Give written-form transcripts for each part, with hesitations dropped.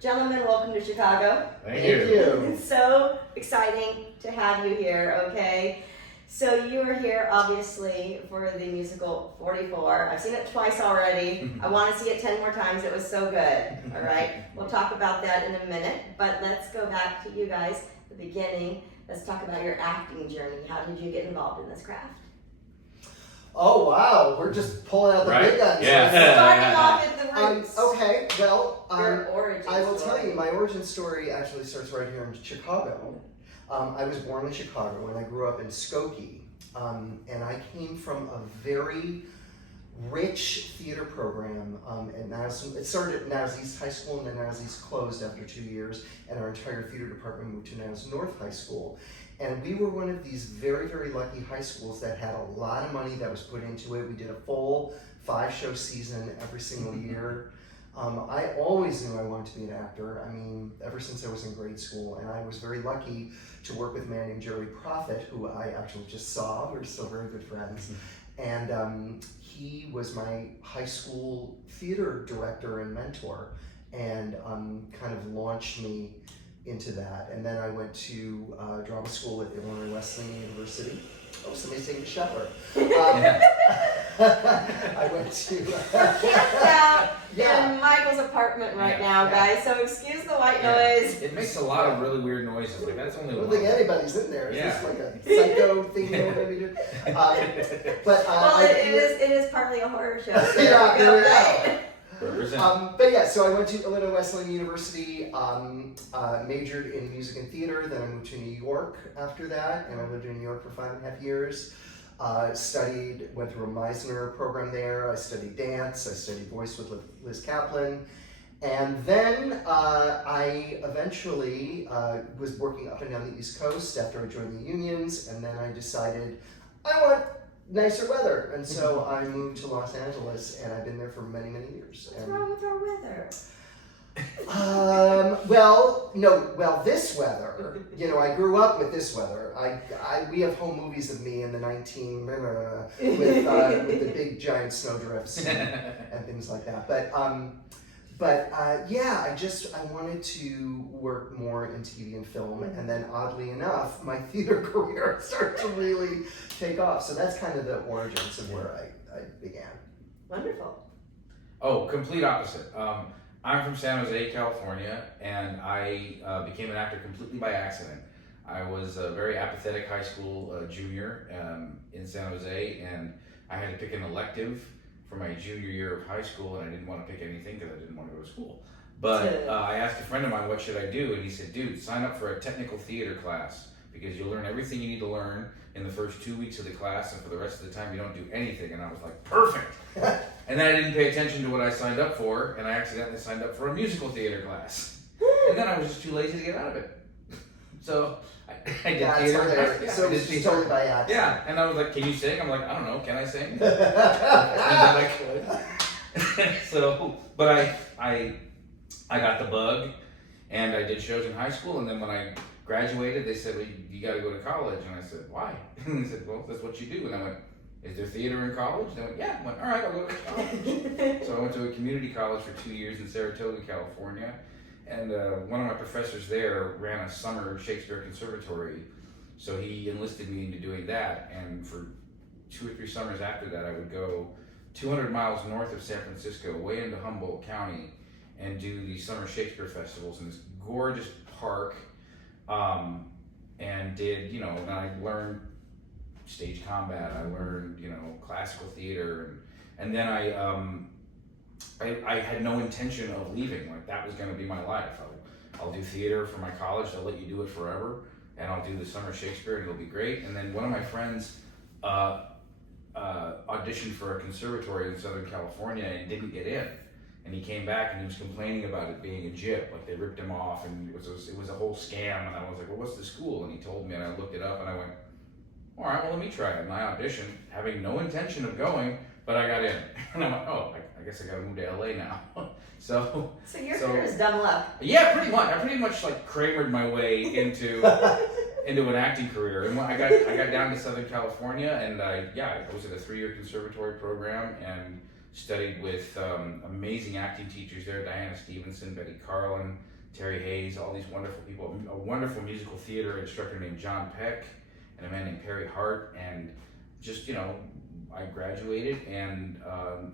Gentlemen, welcome to Chicago. Thank you. It's so exciting to have you here, okay? So you are here, obviously, for the musical 44. I've seen it twice already. I want to see it 10 more times. It was so good, all right? We'll talk about that in a minute, but let's go back to you guys, the beginning. Let's talk about your acting journey. How did you get involved in this craft? Oh, wow. We're just pulling out the big guns. Yeah. Starting off at the roots. Okay, well, your origin I will story. tell you, my origin story actually starts right here in Chicago. I was born in Chicago and I grew up in Skokie. And I came from a very rich theater program. It started at Niles East High School, and then Niles East closed after 2 years, and our entire theater department moved to Niles North High School. And we were one of these very, very lucky high schools that had a lot of money that was put into it. We did a full 5-show season every single year. I always knew I wanted to be an actor. I mean, ever since I was in grade school, and I was very lucky to work with a man named Jerry Prophet, who I actually just saw. We're still very good friends. And he was my high school theater director and mentor, and kind of launched me into that. And then I went to drama school at Illinois Wesleyan University. Oh, somebody's taking a shower. I went to... We're camped out in Michael's apartment right now, guys, so excuse the white noise. It makes a lot of really weird noises. Like, that's only I don't one. think anybody's in there. Is this like a psycho thing or whatever you do? Well, it is partly a horror show. So Yeah, there we go. right? But yeah, so I went to Illinois Wesleyan University, majored in music and theater, then I moved to New York after that, and I lived in New York for 5.5 years. Went through a Meisner program there. I studied dance, I studied voice with Liz Kaplan. And then I eventually was working up and down the East Coast after I joined the unions, and then I decided I want nicer weather, and so I moved to Los Angeles, and I've been there for many, many years. What's wrong with our weather? This weather, I grew up with this weather. We have home movies of me in the with the big giant snowdrifts and things like that. But I wanted to work more in TV and film, and then oddly enough, my theater career started to really take off. So that's kind of the origins of where I began. Wonderful. Oh, complete opposite. I'm from San Jose, California, and I became an actor completely by accident. I was a very apathetic high school junior in San Jose, and I had to pick an elective for my junior year of high school, and I didn't want to pick anything because I didn't want to go to school. But I asked a friend of mine, what should I do? And he said, dude, sign up for a technical theater class, because you'll learn everything you need to learn in the first 2 weeks of the class, and for the rest of the time you don't do anything. And I was like, perfect! And then I didn't pay attention to what I signed up for, and I accidentally signed up for a musical theater class. And then I was just too lazy to get out of it. So I did theater. So it was just totally by accident. Yeah, and I was like, can you sing? I'm like, I don't know, can I sing? And then I could. But I got the bug, and I did shows in high school, and then when I graduated, they said, well, you got to go to college. And I said, why? And they said, well, that's what you do. And I went, is there theater in college? And they went, yeah. I went, all right, I'll go to college. So I went to a community college for 2 years in Saratoga, California. And one of my professors there ran a summer Shakespeare conservatory. So he enlisted me into doing that. And for 2 or 3 summers after that, I would go 200 miles north of San Francisco, way into Humboldt County, and do these summer Shakespeare festivals in this gorgeous park. And did, and I learned stage combat, I learned, classical theater, and then I had no intention of leaving. Like, that was going to be my life. I'll do theater for my college, they'll let you do it forever, and I'll do the summer Shakespeare, and it'll be great. And then one of my friends auditioned for a conservatory in Southern California and didn't get in. And he came back and he was complaining about it being a jip, like they ripped him off, and it was a whole scam. And I was like, well, what's the school? And he told me, and I looked it up, and I went, all right, well, let me try it. And I auditioned, having no intention of going, but I got in. And I went, oh, I guess I got to move to LA now. So your career is dumb luck. Yeah, pretty much. I pretty much like Kramered my way into an acting career. And when I got down to Southern California, and I was at a 3-year conservatory program and studied with amazing acting teachers there, Diana Stevenson, Betty Carlin, Terry Hayes, all these wonderful people. A wonderful musical theater instructor named John Peck and a man named Perry Hart. And just, I graduated and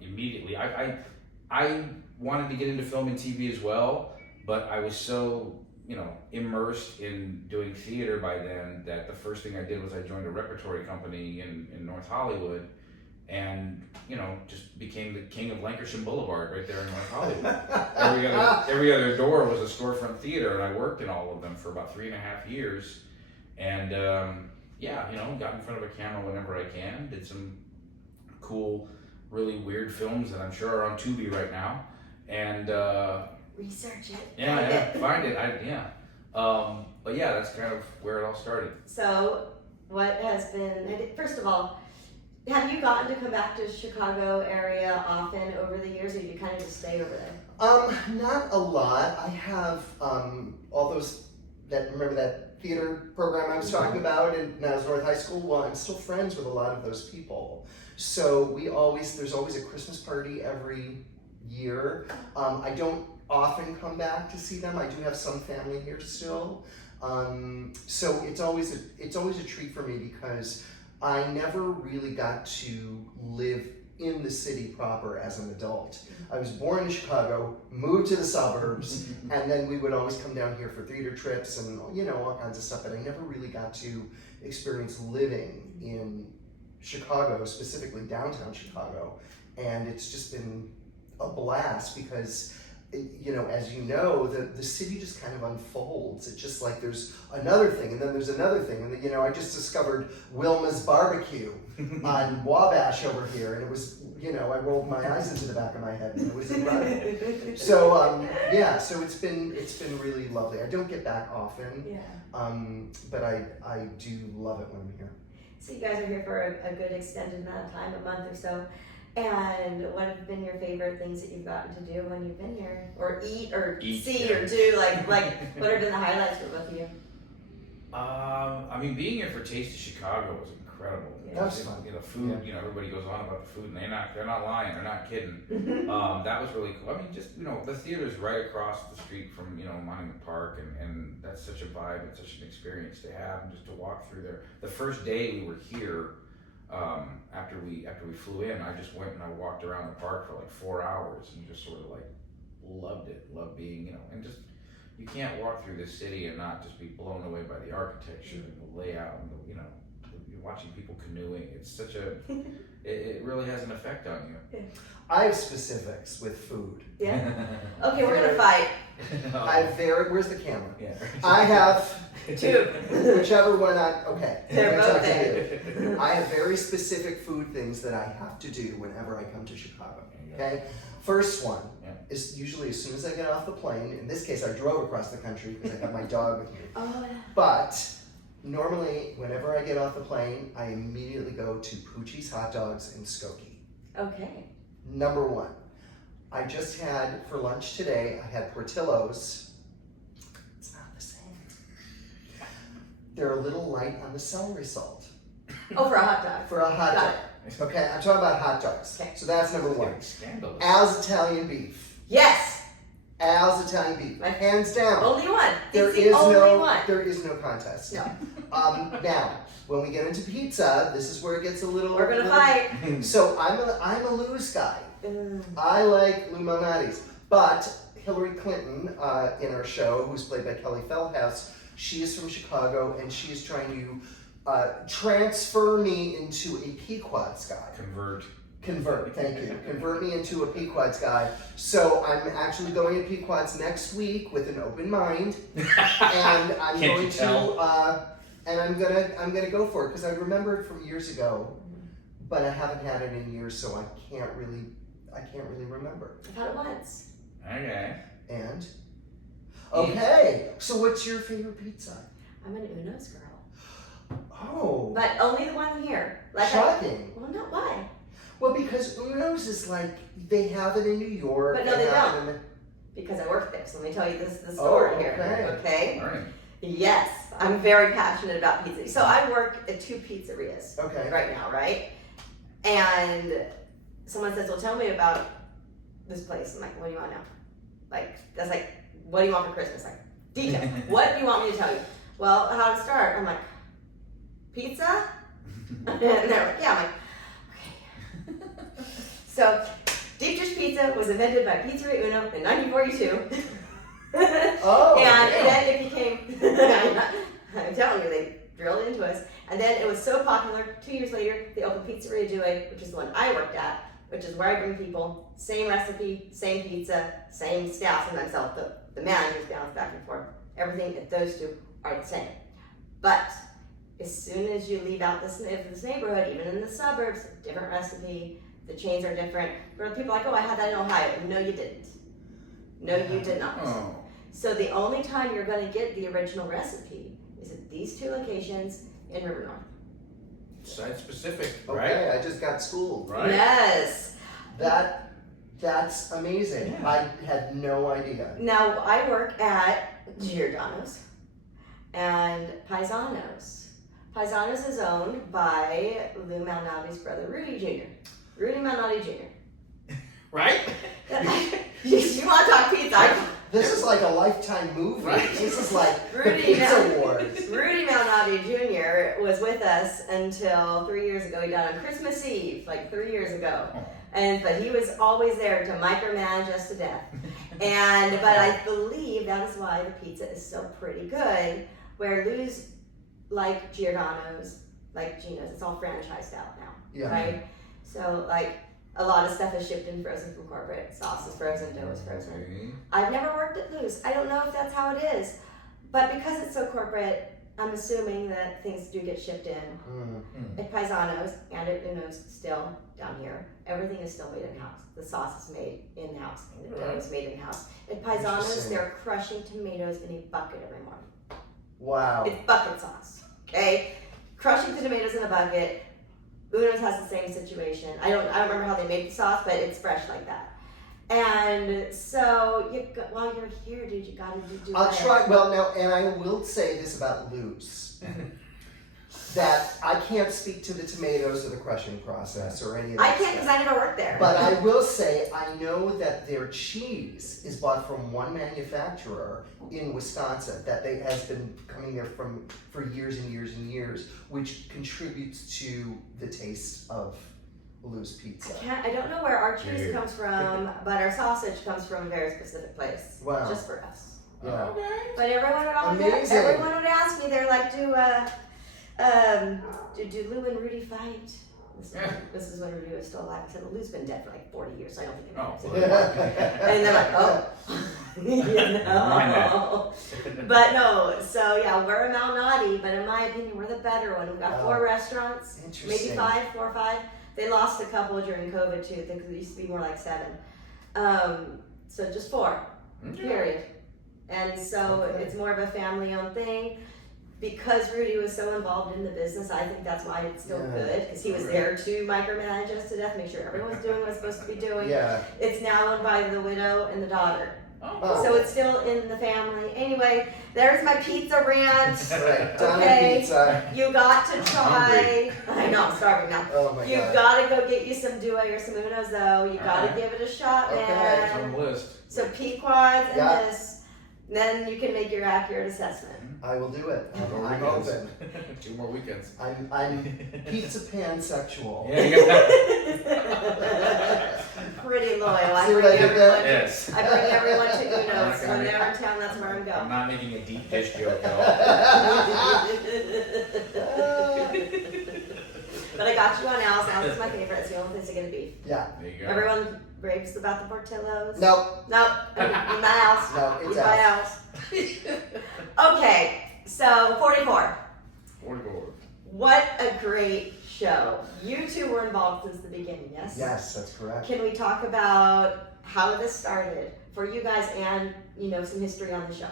immediately, I wanted to get into film and TV as well, but I was so, immersed in doing theater by then that the first thing I did was I joined a repertory company in North Hollywood and, just became the king of Lancashire Boulevard right there in North Hollywood. Every other door was a storefront theater, and I worked in all of them for about 3.5 years. And got in front of a camera whenever I can, did some cool, really weird films that I'm sure are on Tubi right now. And research it. Find it. But yeah, that's kind of where it all started. So, what has been, first of all, have you gotten to come back to Chicago area often over the years, or do you kind of just stay over there? Not a lot. I have all those remember that theater program I was talking about, and now it's North High School. Well, I'm still friends with a lot of those people. So there's always a Christmas party every year. I don't often come back to see them. I do have some family here still. So it's always a treat for me because I never really got to live in the city proper as an adult. I was born in Chicago, moved to the suburbs, and then we would always come down here for theater trips and all kinds of stuff, but I never really got to experience living in Chicago, specifically downtown Chicago. And it's just been a blast because as the city just kind of unfolds. It's just like there's another thing, and then there's another thing, and I just discovered Wilma's Barbecue on Wabash over here, and it was, I rolled my eyes into the back of my head, and it was incredible. So so it's been really lovely. I don't get back often, but I do love it when I'm here. So you guys are here for a good extended amount of time, a month or so. And what have been your favorite things that you've gotten to do when you've been here? Or eat or see or do? Like what have been the highlights for both of you? Being here for Taste of Chicago was incredible. Yeah. That was fun. The food, everybody goes on about the food, and they're not lying, they're not kidding. That was really cool. The theater's right across the street from, Monument Park, and that's such a vibe and such an experience to have, and just to walk through there. The first day we were here, after we flew in, I just went and I walked around the park for like 4 hours and just sort of like loved being, and just, you can't walk through this city and not just be blown away by the architecture and the layout and you're watching people canoeing. It's such it really has an effect on you. Yeah. I have specifics with food. Yeah. Okay, we're gonna fight. Where's the camera? Yeah. I have two. Whichever one okay. They're both there. I have very specific food things that I have to do whenever I come to Chicago. Okay? First one is usually as soon as I get off the plane. In this case, I drove across the country because I got my dog with me. Oh. But normally, whenever I get off the plane, I immediately go to Poochie's Hot Dogs in Skokie. Okay. Number one. I just had, for lunch today, I had Portillo's. It's not the same. They're a little light on the celery salt. Oh, for a hot dog. For a hot dog. Okay, I'm talking about hot dogs. Okay. So that's number one. Scandalous. Al's Italian beef. Yes. Al's Italian beef. Hands down. Only one. There it's the only one. There is no contest. No. Now, when we get into pizza, this is where it gets a little. We're gonna fight. So I'm a Lou's guy. I like Lou Malnati's, but Hillary Clinton in our show, who's played by Kelly Feldhouse, she is from Chicago, and she is trying to transfer me into a Pequod's guy. Convert, thank you. Convert me into a Pequod's guy. So I'm actually going to Pequod's next week with an open mind, and I'm going to I'm gonna go for it because I remember it from years ago, but I haven't had it in years, so I can't really remember. I've had it once. Okay. And okay, so what's your favorite pizza? I'm an Uno's girl. Oh, But only the one here. shocking. Well, not why. Well, because Uno's is like, they have it in New York. But no, they have don't. it in Because I work there, so let me tell you the story here. Okay? Learning. Yes, I'm very passionate about pizza. So I work at 2 pizzerias Okay. right now, right? And someone says, well, tell me about this place. I'm like, what do you want to know? Like, that's like, what do you want for Christmas? Like, detail. What do you want me to tell you? Well, how to start? I'm like, pizza? And they're like, yeah. I'm like, okay. So, deep dish pizza was invented by Pizzeria Uno in 1942. Oh, and damn. then it became, I'm telling you, they drilled into us. And then it was so popular, 2 years later, they opened Pizzeria Due, which is the one I worked at, which is where I bring people, same recipe, same pizza, same staff, sometimes the managers bounce back and forth. Everything at those two are the same. But as soon as you leave out this neighborhood, even in the suburbs, different recipe, the chains are different. Where people are like, oh, I had that in Ohio. No, you didn't. No, you did not. Oh. So the only time you're going to get the original recipe is at these two locations in River North. Site specific, Okay, right? I just got schooled. Right. Yes. That's amazing. Yeah. I had no idea. Now I work at Giordano's and Paisanos. Paisanos is owned by Lou Malnati's brother, Rudy Jr. Rudy Malnati Jr. Right? You want to talk pizza? This is like a Lifetime movie. Right. This is like the Rudy Pizza Wars. Rudy Malnati Jr. was with us until 3 years ago. He died on Christmas Eve, like 3 years ago. But he was always there to micromanage us to death. But I believe that is why the pizza is so pretty good. Where Lou's like Giordano's, like Gino's, it's all franchised out now, Yeah. right? So like a lot of stuff is shipped in frozen from corporate. Sauce is frozen, dough is frozen. I've never worked at Lou's. I don't know if that's how it is, but because it's so corporate, I'm assuming that things do get shipped in. At Paisanos and at Uno's still down here, everything is still made in-house. The sauce is made in-house and the dough is made in-house. At Paisanos, Interesting. they're crushing tomatoes in a bucket every morning. Wow. It's bucket sauce, okay? Crushing the tomatoes in a bucket. Uno's has the same situation. I don't remember how they make the sauce, but it's fresh like that. And so, while you're here, dude, you gotta do I'll it. try. Well, now, and I will say this about Lou's. That I can't speak to the tomatoes or the crushing process or any of that I can't stuff. because I never worked there. But I will say, I know that their cheese is bought from one manufacturer in Wisconsin that has been coming there for years and years and years, which contributes to the taste of Lou's pizza. I don't know where our cheese Weird. comes from, but our sausage comes from a very specific place. Wow. Just for us. Yeah. But everyone would ask me, they're like, do Lou and Rudy fight? This is when Rudy was still alive. I said, well, Lou's been dead for like 40 years, so I don't think it matters. And they're like, oh. But no, so yeah, we're a Malnati, but in my opinion, we're the better one. We've got 4 restaurants, maybe Interesting. 4 or 5. They lost a couple during COVID too. There used to be more like 7. So just 4, period. And so it's more of a family-owned thing. Because Rudy was so involved in the business, I think that's why it's still good. Because he was there to micromanage us to death, make sure everyone's doing what it's supposed to be doing. Yeah. It's now owned by the widow and the daughter. Oh. So it's still in the family. Anyway, there's my pizza rant. Right. Donna Okay. Pizza. You got to try. I know, I'm starving now. Oh my You've God. got to go get you some Due or some Unos though. You got to Alright. give it a shot, Okay. It's on man. the list. So Pequods and Yeah. this. Then you can make your accurate assessment. I will do it. 2 more I'm weekends. open. 2 more weekends. I'm pizza pansexual. Yeah, you got that. Pretty loyal. I See what bring I did everyone. there? Yes. I bring everyone to Uno's. I'm not When gonna they're in town, that's where I'm I'm going. not making a deep dish joke at all. But I got you on Al's. Al's is my favorite. It's the only place I get a beef. Yeah. There you go. Everyone raves about the Portillo's. No. No, in my house. No, it's In my out. house. Okay, so 44. 44. What a great show. You two were involved since the beginning, yes? Yes, that's correct. Can we talk about how this started for you guys and, some history on the show?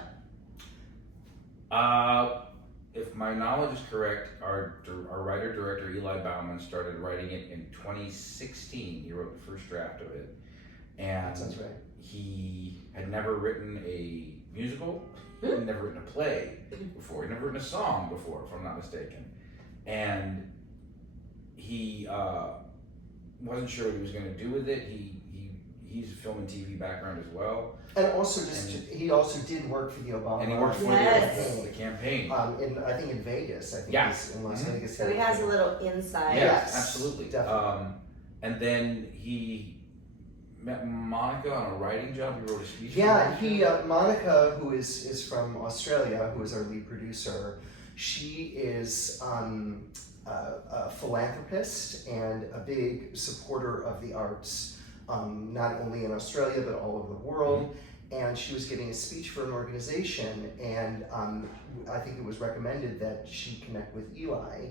If my knowledge is correct, our writer-director Eli Bauman started writing it in 2016. He wrote the first draft of it. And That's right. he had never written a musical, he'd never written a play before, he'd never written a song before, if I'm not mistaken. And he wasn't sure what he was going to do with it. He's a film and TV background as well. And also he also did work for the Obama. And he worked for Yes. the campaign. I think in Vegas. I think Yeah. he's in Las Vegas. So he has a little inside. Yes, absolutely. definitely. And then he met Monica on a writing job. He wrote a speech. Yeah, Monica, who is from Australia, who is our lead producer, she is a philanthropist and a big supporter of the arts, not only in Australia but all over the world. And she was giving a speech for an organization, and I think it was recommended that she connect with Eli.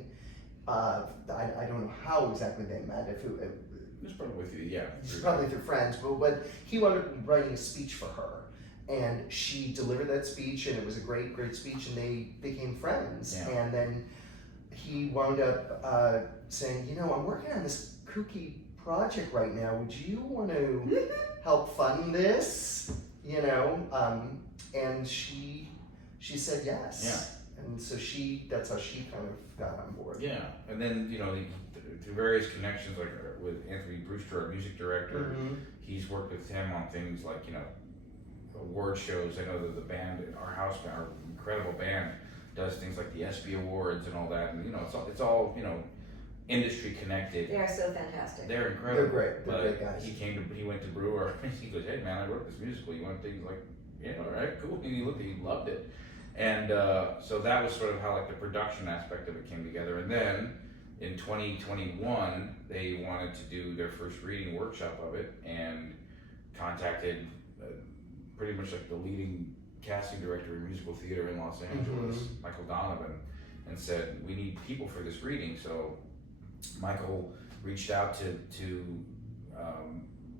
I don't know how exactly they met. It's probably with you, yeah. Probably through friends, but he wound up writing a speech for her, and she delivered that speech, and it was a great speech, and they became friends. Yeah. And then he wound up saying, I'm working on this kooky project right now. Would you want to help fund this? And she said yes. Yeah. And so that's how she kind of got on board. Yeah, and then through various connections, like with Anthony Brewster, our music director, he's worked with him on things like award shows. I know that the band, our house band, our incredible band, does things like the ESPY Awards and all that, and it's all industry connected. They are so fantastic. They're incredible. They're great. They're great guys. He went to Brewer. He goes, hey man, I wrote this musical. You want things like, yeah, all right, cool. And he loved it. And so that was sort of how the production aspect of it came together. And then in 2021, they wanted to do their first reading workshop of it and contacted pretty much the leading casting director in musical theater in Los Angeles, Michael Donovan, and said, we need people for this reading. So Michael reached out to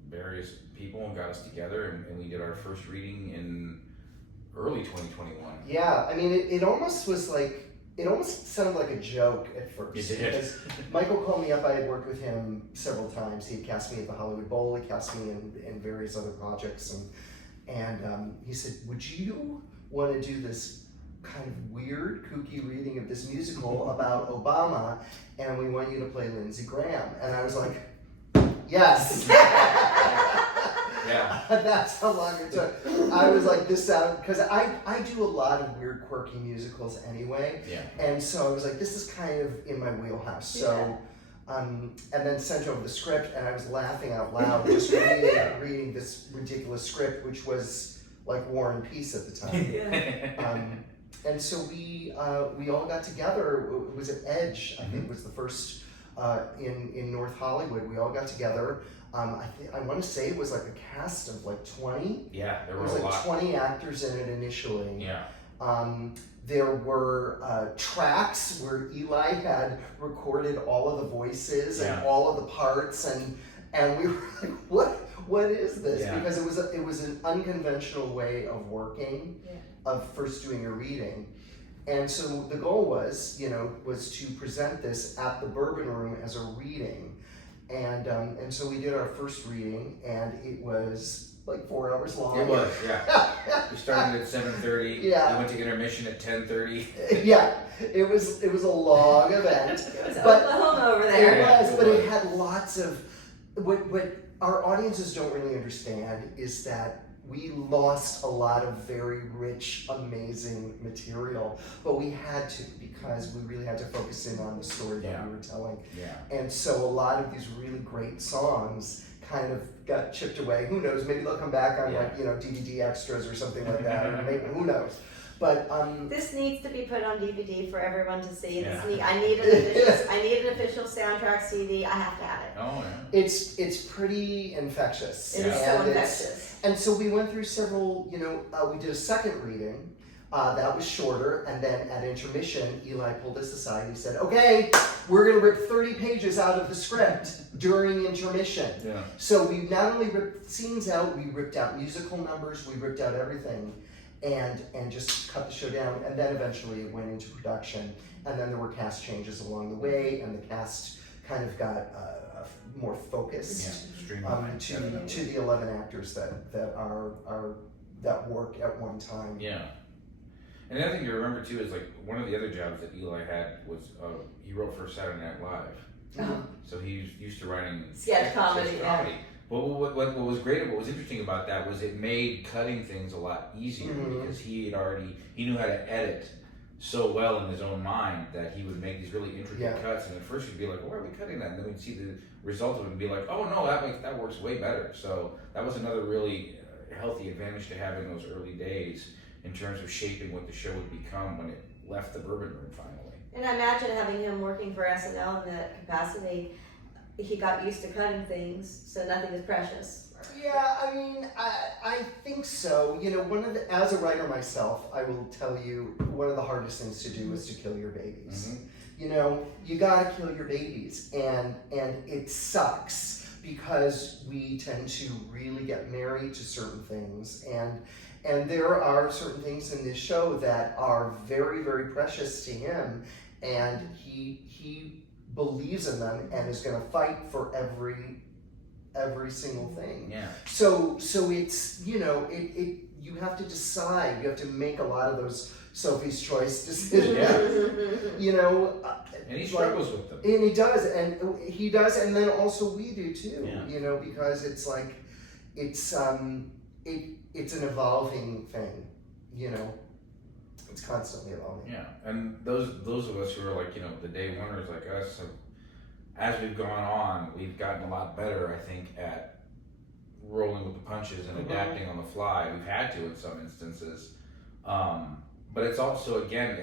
various people and got us together, and we did our first reading in early 2021. Yeah, I mean, it almost was it almost sounded like a joke at first. It did. Because Michael called me up. I had worked with him several times. He had cast me at the Hollywood Bowl. He cast me in various other projects, and he said, "Would you want to do this kind of weird, kooky reading of this musical about Obama? And we want you to play Lindsey Graham." And I was like, "Yes." Yeah. That's how long it took. I was like, this sound, because I do a lot of weird, quirky musicals anyway. Yeah. And so I was like, this is kind of in my wheelhouse. So, and then sent over the script, and I was laughing out loud just reading this ridiculous script, which was like War and Peace at the time. And so we all got together. It was at Edge, I think was the first in North Hollywood. We all got together. I want to say it was like a cast of 20. Yeah, there were a lot. 20 actors in it initially. Yeah. There were tracks where Eli had recorded all of the voices and all of the parts, and we were like, what is this? Yeah. Because it was an unconventional way of working, of first doing a reading. And so the goal was to present this at the Bourbon Room as a reading. And so we did our first reading, and it was like 4 hours long. It was, yeah. We started at 7:30. Yeah. We went to intermission at 10:30. Yeah, it was a long event. It was But Oklahoma over there. It was, but it had lots of what our audiences don't really understand is that we lost a lot of very rich, amazing material, but we had to, because we really had to focus in on the story that we were telling. Yeah. And so a lot of these really great songs kind of got chipped away. Who knows? Maybe they'll come back on DVD extras or something like that. Or maybe, who knows? But this needs to be put on DVD for everyone to see. Yeah. I need an official soundtrack CD. I have to have it. Oh yeah. It's pretty infectious. It is so infectious. And so we went through several. We did a second reading. That was shorter, and then at intermission, Eli pulled us aside and he said, "Okay, we're going to rip 30 pages out of the script during intermission." Yeah. So we not only ripped scenes out, we ripped out musical numbers, we ripped out everything, and just cut the show down. And then eventually it went into production, and then there were cast changes along the way, and the cast kind of got more focused to the 11 actors that work at one time. Yeah. And the other thing to remember too is one of the other jobs that Eli had was he wrote for Saturday Night Live. Mhm. So he's used to writing Sketch comedy, yeah. But what was great, what was interesting about that was it made cutting things a lot easier because he knew how to edit so well in his own mind that he would make these really intricate cuts, and at first you'd be like, why are we cutting that? And then we'd see the result of it and be like, oh no, that works way better. So that was another really healthy advantage to have in those early days in terms of shaping what the show would become when it left the Bourbon Room finally. And I imagine having him working for SNL in that capacity, he got used to cutting things, so nothing is precious. Yeah, I mean, I think so. You know, as a writer myself, I will tell you, one of the hardest things to do is to kill your babies. Mm-hmm. You know, you gotta kill your babies, and it sucks because we tend to really get married to certain things, and there are certain things in this show that are very, very precious to him, and he believes in them and is going to fight for every single thing. Yeah. So it's, you know, you have to decide. You have to make a lot of those Sophie's Choice decisions. You know. And he struggles with them. And he does, and then also we do too. Yeah. You know, because it's like it's an evolving thing. You know. It's constantly evolving. Yeah, and those of us who are like, you know, the day oneers like us, as we've gone on, we've gotten a lot better, I think, at rolling with the punches and adapting on the fly. We've had to in some instances, but it's also, again,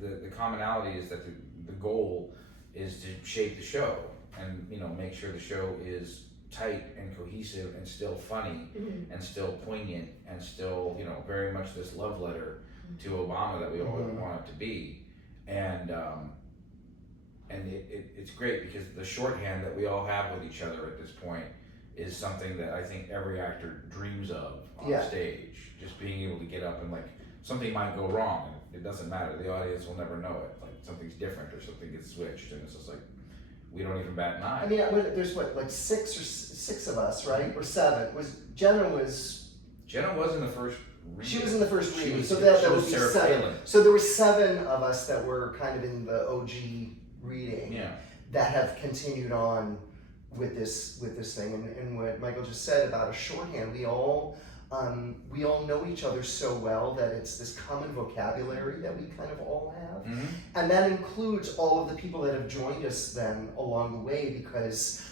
the commonality is that the goal is to shape the show and, you know, make sure the show is tight and cohesive and still funny and still poignant and still, you know, very much this love letter to Obama that we all want it to be, and it's great because the shorthand that we all have with each other at this point is something that I think every actor dreams of on stage. Just being able to get up and, like, something might go wrong, and it doesn't matter. The audience will never know it. Like, something's different or something gets switched, and it's just like we don't even bat an eye. I mean, there's like six of us, right? Or seven. Jenna was in the first reading. She was in the first reading, so that would be seven. Palin. So there were 7 of us that were kind of in the OG reading that have continued on with this thing. And what Michael just said about a shorthand, we all know each other so well that it's this common vocabulary that we kind of all have. And that includes all of the people that have joined us then along the way, because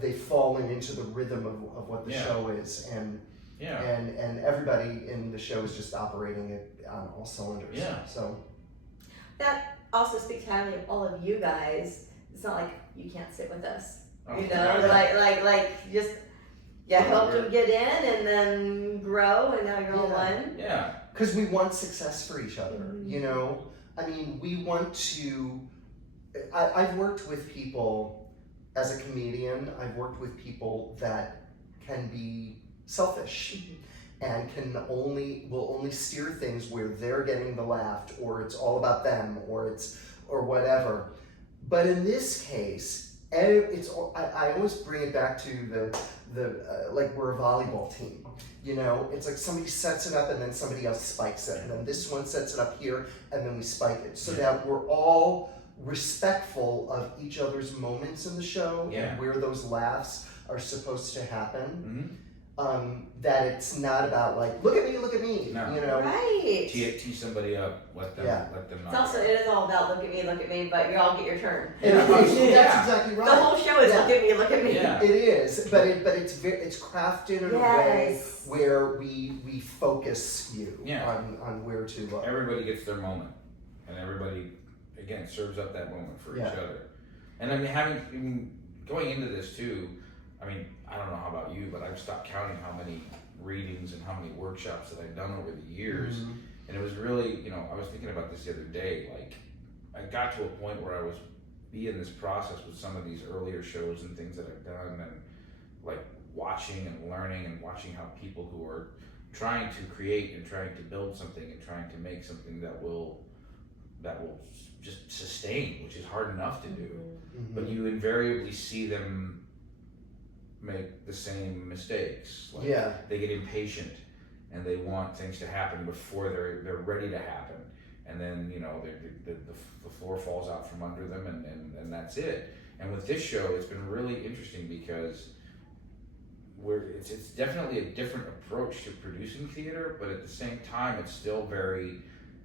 they've fallen into the rhythm of what the show is, and everybody in the show is just operating it on all cylinders. Yeah. So that also speaks highly of all of you guys. It's not like you can't sit with us. Oh, you know, like just helped them get in and then grow, and now you're all one. Yeah. Because we want success for each other. You know, I mean, we want to. I've worked with people as a comedian. I've worked with people that can be selfish and will only steer things where they're getting the laugh, or it's all about them, or whatever. But in this case, I always bring it back to the like we're a volleyball team. You know, it's like somebody sets it up and then somebody else spikes it, and then this one sets it up here and then we spike it, so that we're all respectful of each other's moments in the show and where those laughs are supposed to happen. That it's not about like, look at me, no. You know, right? Tee somebody up, let them It's also, it is all about look at me, but you all get your turn. That's exactly right. The whole show is look at me. Yeah. It is, but it's crafted in a way where we focus you on where to look. Everybody gets their moment, and everybody again serves up that moment for each other. And I mean, going into this too. I mean, I don't know how about you, but I've stopped counting how many readings and how many workshops that I've done over the years. And it was really, you know, I was thinking about this the other day. Like, I got to a point where I was in this process with some of these earlier shows and things that I've done, and like watching and learning and watching how people who are trying to create and trying to build something and trying to make something that will just sustain, which is hard enough to do. But you invariably see them make the same mistakes. Like they get impatient and they want things to happen before they're ready to happen. and then the floor falls out from under them, and that's it. And with this show, it's been really interesting because it's definitely a different approach to producing theater, but at the same time, it's still very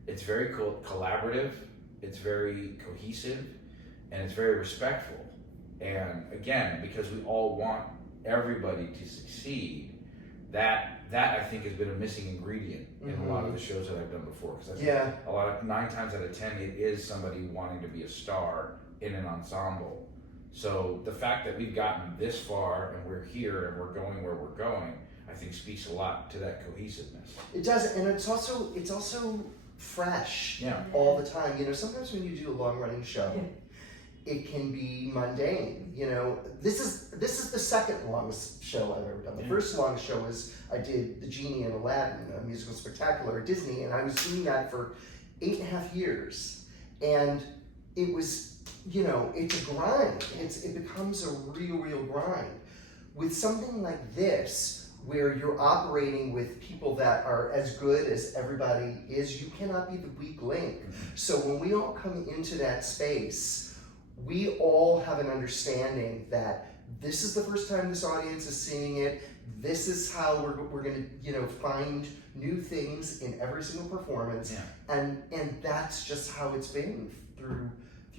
collaborative, it's very cohesive, and it's very respectful. And again, because we all want everybody to succeed, that I think has been a missing ingredient in a lot of the shows that I've done before. Because a lot of 9 times out of 10, it is somebody wanting to be a star in an ensemble. So the fact that we've gotten this far and we're here and we're going where we're going, I think speaks a lot to that cohesiveness. It does, and it's also fresh Yeah. all the time. You know, sometimes when you do a long running show, it can be mundane. You know, this is the second longest show I've ever done. The first longest show was I did The Genie in Aladdin, a musical spectacular at Disney, and I was doing that for 8.5 years, and it was, you know, it's a grind. It becomes a real grind. With something like this, where you're operating with people that are as good as everybody is, you cannot be the weak link. So when we all come into that space, we all have an understanding that this is the first time this audience is seeing it. This is how we're going to, you know, find new things in every single performance, and that's just how it's been through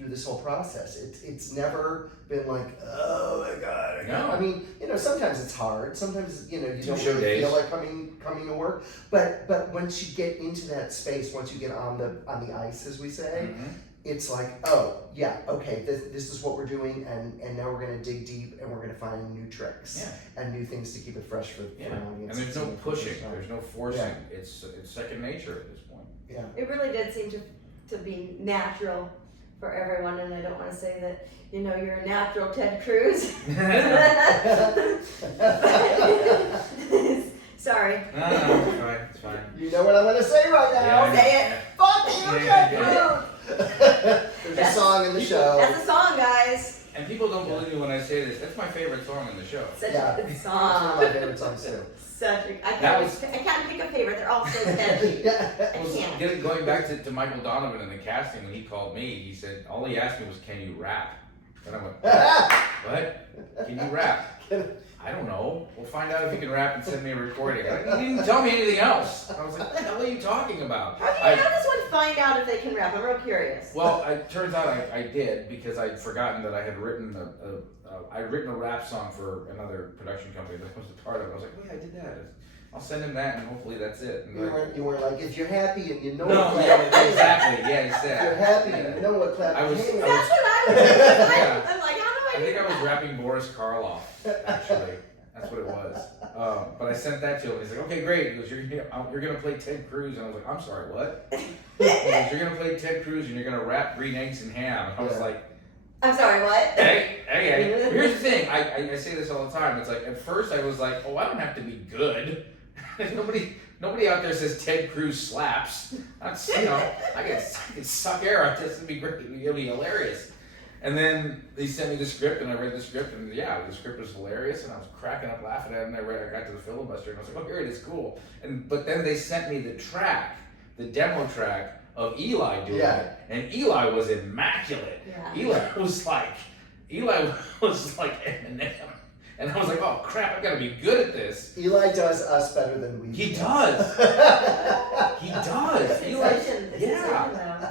this whole process. It's never been like, oh my God. No. I mean, you know, sometimes it's hard. Sometimes, you know, you don't show really days. feel like coming to work. But once you get into that space, once you get on the ice, as we say, it's like, oh yeah, okay, this is what we're doing, and now we're gonna dig deep and we're gonna find new tricks and new things to keep it fresh for an audience. And there's no pushing, there's no forcing. It's second nature at this point. Yeah. It really did seem to be natural for everyone, and I don't want to say that, you know, you're a natural Ted Cruz. Sorry. No, it's fine. You know what I'm gonna say right now. Say it. Fuck you, Ted Cruz. There's a song in the show. That's a song, guys. And people don't believe me when I say this. That's my favorite song in the show. Such Yeah. a good It's song. one of my favorite songs too. I can't pick a favorite. They're all so catchy. I can't. Going back to Michael Donovan and the casting, when he called me, he said, all he asked me was, can you rap? And I went, what? Can you rap? I don't know. We'll find out if you can rap and send me a recording. He didn't tell me anything else. I was like, what the hell are you talking about? How does one find out if they can rap? I'm real curious. Well, it turns out I did, because I'd forgotten that I had written I'd written a rap song for another production company that I was a part of. I was like, oh yeah, I did that. I'll send him that, and hopefully that's it. And You weren't like, if you're happy and you know no, what yeah, exactly. Yeah, he if said. you're happy and you know what clap I was- your hands. That's what I was doing. Yeah. I'm like, how do I I do think I was that? rapping Boris Karloff, actually. That's what it was. But I sent that to him. He's like, okay, great. He goes, you're gonna play Ted Cruz. And I was like, I'm sorry, what? He goes, you're gonna play Ted Cruz and you're gonna rap Green Eggs and Ham. And I was like, I'm sorry, what? hey. Here's the thing. I say this all the time. It's like, at first I was like, oh, I don't have to be good. Nobody out there says Ted Cruz slaps. That's, you know, I can suck air at this. It'd be great. It'd be hilarious. And then they sent me the script, and I read the script, and yeah, the script was hilarious, and I was cracking up laughing at it. And I got to the filibuster, and I was like, oh, here it is, cool. But then they sent me the demo track of Eli doing it, and Eli was immaculate. Yeah. Eli was like Eminem. And I was like, oh crap, I gotta be good at this. Eli does us better than we do. He does. He does.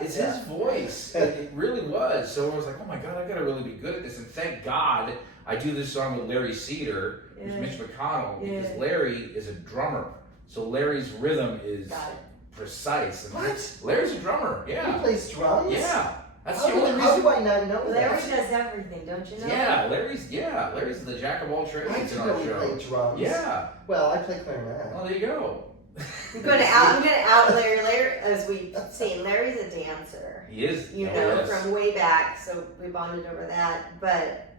It's his voice. It really was. So I was like, oh my God, I gotta really be good at this. And thank God I do this song with Larry Cedar, who's Mitch McConnell, because Larry is a drummer. So Larry's rhythm is precise. And What? Larry's a drummer. Yeah. He plays drums? Yeah. That's How the only do reason. I not know Larry that? does everything, don't you know? Yeah, Larry's the jack of all I trades didn't in know our he show. played drums. Yeah. Well, I play clarinet. Well, there you go. I'm gonna out Larry. Larry, as we've seen, Larry's a dancer. He is. You Oh, know, yes. from way back, so we bonded over that. But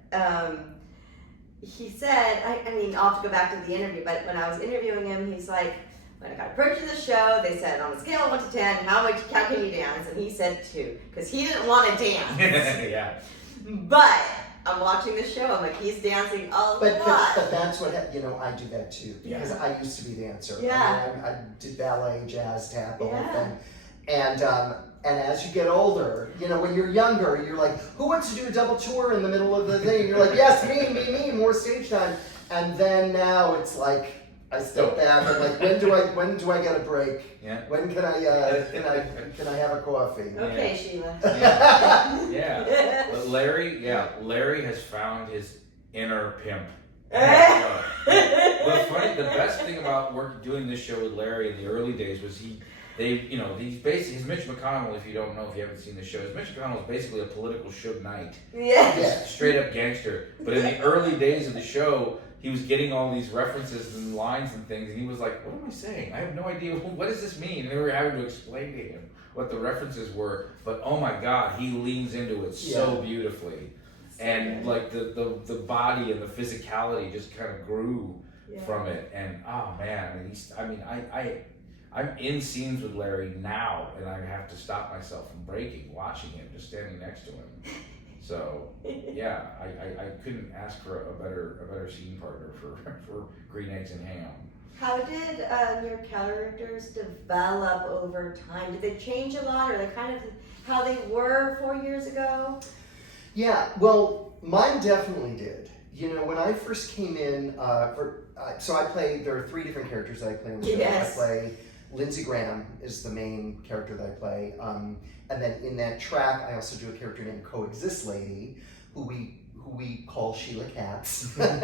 he said, I mean, I'll have to go back to the interview, but when I was interviewing him, he's like, when I got approached to the show, they said, on a scale of 1 to 10, how can you dance? And he said 2, because he didn't want to dance. Yeah. But I'm watching the show, I'm like, he's dancing a lot. But that's what, I do that too. Because Yeah. I used to be a dancer. Yeah. I did ballet, jazz, tap, the whole Yeah. thing. And And as you get older, when you're younger, you're like, who wants to do a double tour in the middle of the thing? You're like, yes, me, more stage time. And then now it's like, I step back. I'm like, when do I get a break? Yeah. When can I have a coffee? Okay, Sheila. Yeah. But Larry has found his inner pimp. The best thing about doing this show with Larry in the early days was he's Mitch McConnell. If you don't know, if you haven't seen the show, Mitch McConnell is basically a political Suge Knight. Yeah. Straight up gangster. But in the early days of the show, he was getting all these references and lines and things, and he was like, what am I saying? I have no idea. What does this mean? And they were having to explain to him what the references were. But oh my God, he leans into it so beautifully. And like the body and the physicality just kind of grew from it. And oh man, I'm in scenes with Larry now, and I have to stop myself from breaking, watching him, just standing next to him. So yeah, I couldn't ask for a better scene partner for Green Eggs and Ham. How did your characters develop over time? Did they change a lot, or they kind of how they were 4 years ago? Yeah, well, mine definitely did. When I first came in, so I play, there are 3 different characters that I play in the show. Yes. I play Lindsey Graham is the main character that I play. And then in that track, I also do a character named Coexist Lady, who we call Sheila Katz. And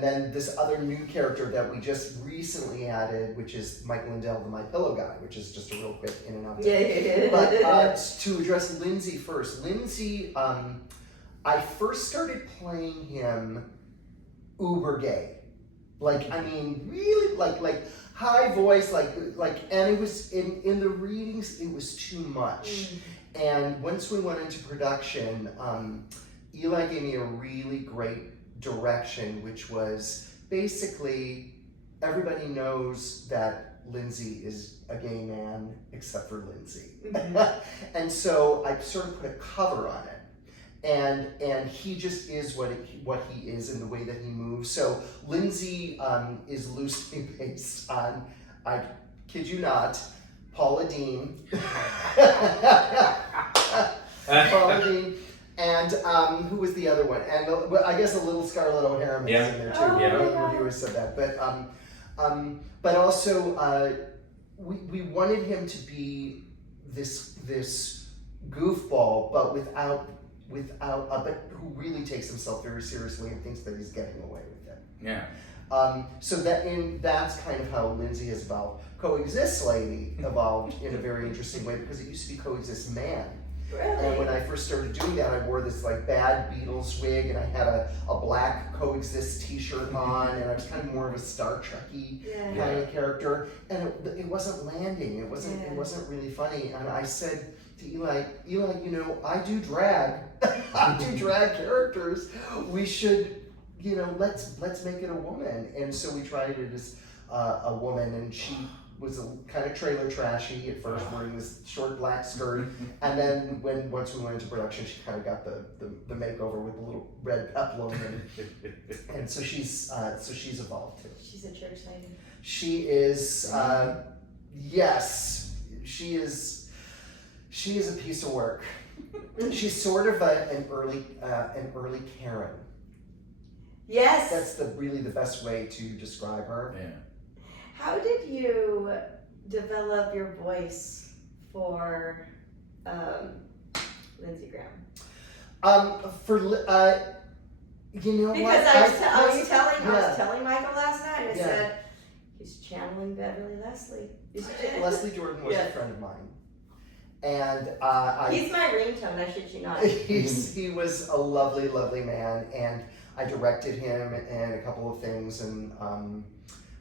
then this other new character that we just recently added, which is Mike Lindell, the My Pillow guy, which is just a real quick in and out. Yeah. But to address Lindsey first, Lindsey, I first started playing him uber gay. Really, like high voice, and it was in the readings, it was too much. And once we went into production, Eli gave me a really great direction, which was basically everybody knows that Lindsey is a gay man except for Lindsey. And so I sort of put a cover on it. And he just is what he is in the way that he moves. So Lindsey is loosely based on, I kid you not, Paula Deen. Paula Deen. And who was the other one? And I guess a little Scarlett O'Hara is in there too. Oh, Reviewers said that. But also we wanted him to be this goofball, but but who really takes himself very seriously and thinks that he's getting away with it. Yeah. So that's kind of how Lindsey has evolved. Coexist Lady evolved in a very interesting way because it used to be Coexist Man. Really? And when I first started doing that, I wore this bad Beatles wig, and I had a black Coexist t-shirt on, and I was kind of more of a Star Trek-y kind of character. And it wasn't landing. It wasn't really funny. And I said to Eli, I do drag. I do drag characters. We should, let's make it a woman. And so we tried it as a woman, and she was kind of trailer trashy at first, wearing this short black skirt, and then once we went into production, she kind of got the makeover with the little red peplum, and so she's evolved too. She's a church lady. She is, yes, she is a piece of work. She's sort of an early Karen. Yes. That's really the best way to describe her. Yeah. How did you develop your voice for Lindsey Graham? Because I was telling Michael last night, I said, he's channeling Beverly Leslie. Leslie Jordan was a friend of mine. And he's my ringtone, I shit you not. He was a lovely, lovely man, and I directed him in a couple of things, and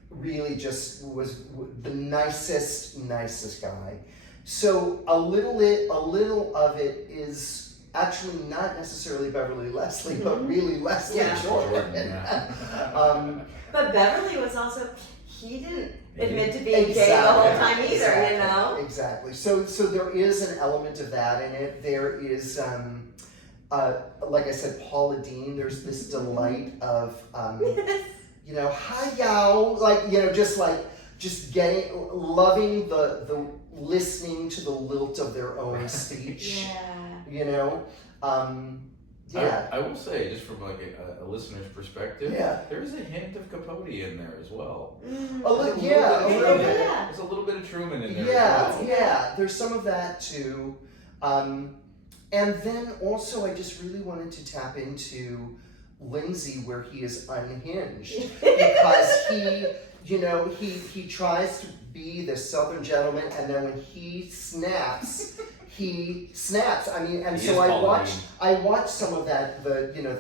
really just was the nicest guy. So a little of it is actually not necessarily Beverly Leslie, but really Leslie Jordan. But Beverly was also, he didn't admit to being gay the whole time either, Exactly. So there is an element of that in it. There is, like I said, Paula Deen, there's this delight of, hi y'all, just loving the listening to the lilt of their own speech. You know, yeah. I will say, just from like a listener's perspective, there is a hint of Capote in there as well. A little bit. There's a little bit of Truman in there. Yeah. There's some of that too. And then also, I just really wanted to tap into Lindsay where he is unhinged because he tries to be this Southern gentleman, and then when he snaps. I mean, and so I watched some of that,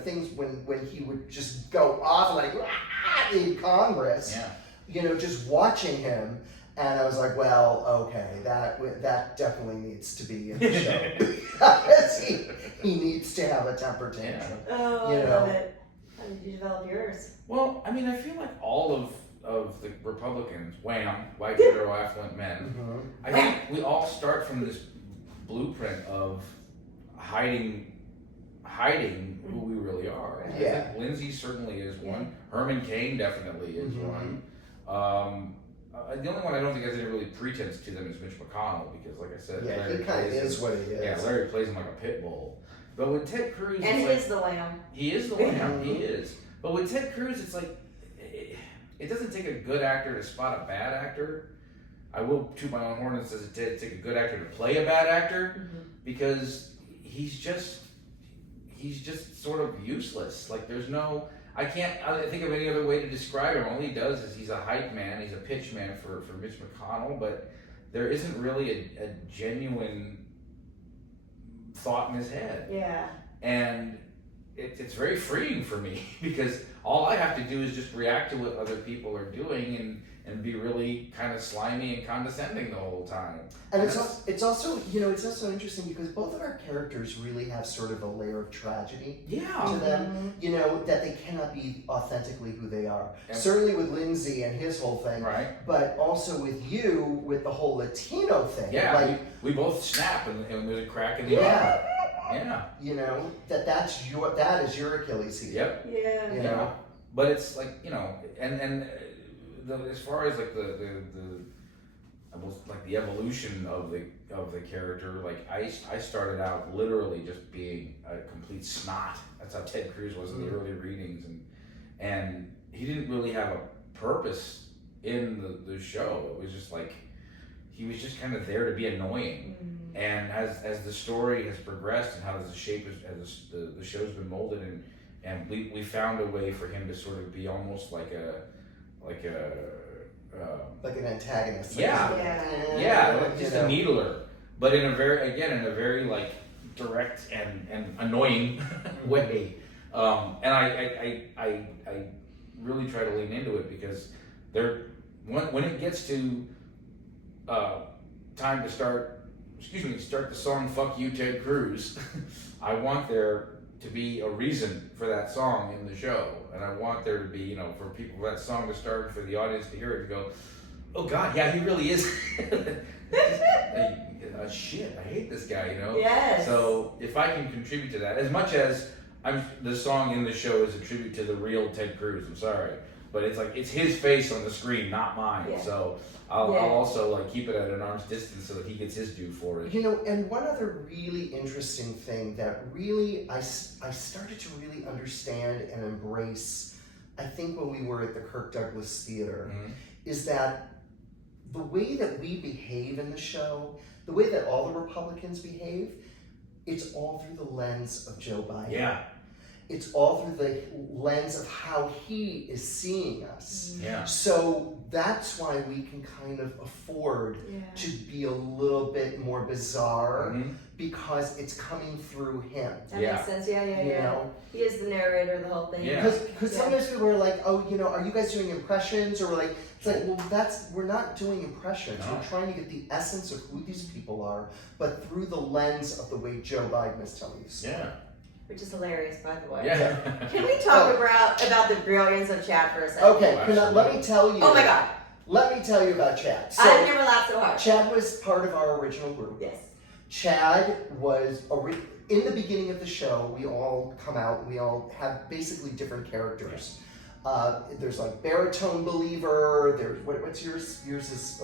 things when he would just go off like in Congress, just watching him, and I was like, well, okay, that definitely needs to be in the show because he needs to have a temper tantrum. Oh, I love it. How did you develop yours? Well, I mean, I feel like all of the Republicans, wham, white, hetero, affluent men, I think we all start from this blueprint of hiding who we really are. I think Lindsay certainly is one. Herman Cain definitely is one. The only one I don't think has any really pretense to them is Mitch McConnell, because like I said, Larry he kind of is what he is. Yeah, Larry plays him like a pit bull. But with Ted Cruz, and he is the lamb. He is the lamb. He is. But with Ted Cruz, it's like it doesn't take a good actor to spot a bad actor. I will toot my own horn and says it take a good actor to play a bad actor, because he's just sort of useless. Like I can't think of any other way to describe him. All he does is he's a hype man, he's a pitch man for Mitch McConnell, but there isn't really a genuine thought in his head. Yeah. And it's very freeing for me because all I have to do is just react to what other people are doing and be really kind of slimy and condescending the whole time. And it's also interesting because both of our characters really have sort of a layer of tragedy to them, that they cannot be authentically who they are. Yeah. Certainly with Lindsay and his whole thing, right? But also with you, with the whole Latino thing. Yeah, like we both snap and there's a crack in the arm. Yeah. That is your Achilles heel. Yep. Yeah. But it's like, and as far as like the almost like the evolution of the character, like I started out literally just being a complete snot. That's how Ted Cruz was in the early readings, and he didn't really have a purpose in the show. It was just like he was just kind of there to be annoying. And as the story has progressed and how the shape as the show's been molded, and we found a way for him to sort of be almost like an antagonist. Just a needler, but in a very like direct and annoying way. And I really try to lean into it because when it gets to time to start the song "Fuck You, Ted Cruz," I want there to be a reason for that song in the show, and I want there to be, for people for that song to start, for the audience to hear it and go, "Oh God, yeah, he really is." Shit, I hate this guy, Yes. So if I can contribute to that, as much as the song in the show is a tribute to the real Ted Cruz. I'm sorry, but it's like it's his face on the screen, not mine. Yeah. So I'll also like keep it at an arm's distance so that he gets his due for it. And one other really interesting thing that really I started to really understand and embrace, I think when we were at the Kirk Douglas Theater, is that the way that we behave in the show, the way that all the Republicans behave, it's all through the lens of Joe Biden. Yeah. It's all through the lens of how he is seeing us. Yeah. So that's why we can kind of afford to be a little bit more bizarre because it's coming through him. That makes sense. Yeah. He is the narrator of the whole thing. Yeah. Because sometimes people are like, oh, are you guys doing impressions? Or we're like, it's like, well, we're not doing impressions. No. We're trying to get the essence of who these people are, but through the lens of the way Joe Biden is telling us. Yeah. Which is hilarious, by the way. Yeah. Can we talk about the brilliance of Chad for a second? Okay, let me tell you. Oh my God. Let me tell you about Chad. So, I've never laughed so hard. Chad was part of our original group. Yes. Chad was, in the beginning of the show, we all come out, we all have basically different characters. There's like baritone believer. There's what's yours? Yours is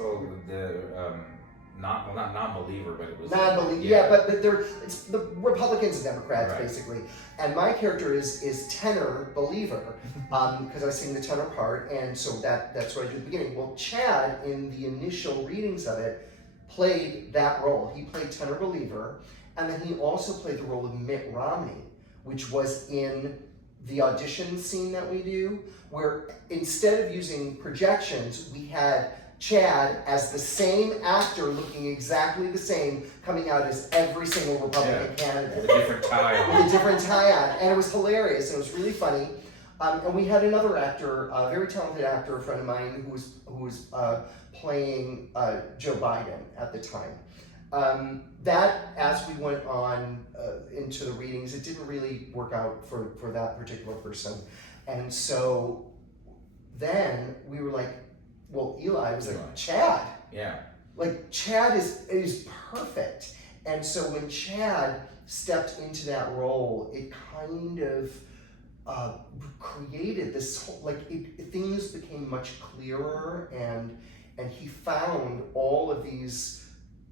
not non-believer, but it was non-believer. Yeah, but it's the Republicans and Democrats basically. And my character is tenor believer because I sing the tenor part, and so that's what I do at the beginning. Well, Chad in the initial readings of it played that role. He played tenor believer, and then he also played the role of Mitt Romney, which was in the audition scene that we do, where instead of using projections, we had Chad as the same actor looking exactly the same coming out as every single Republican candidate. With a different tie on. With a different tie on. And it was hilarious. It was really funny. And we had another actor, a very talented actor, a friend of mine, who was playing Joe Biden at the time. That, as we went on into the readings, it didn't really work out for that particular person. And so then we were like, well, Eli was like, Chad. Yeah. Like, Chad is perfect. And so when Chad stepped into that role, it kind of created this whole, things became much clearer, and he found all of these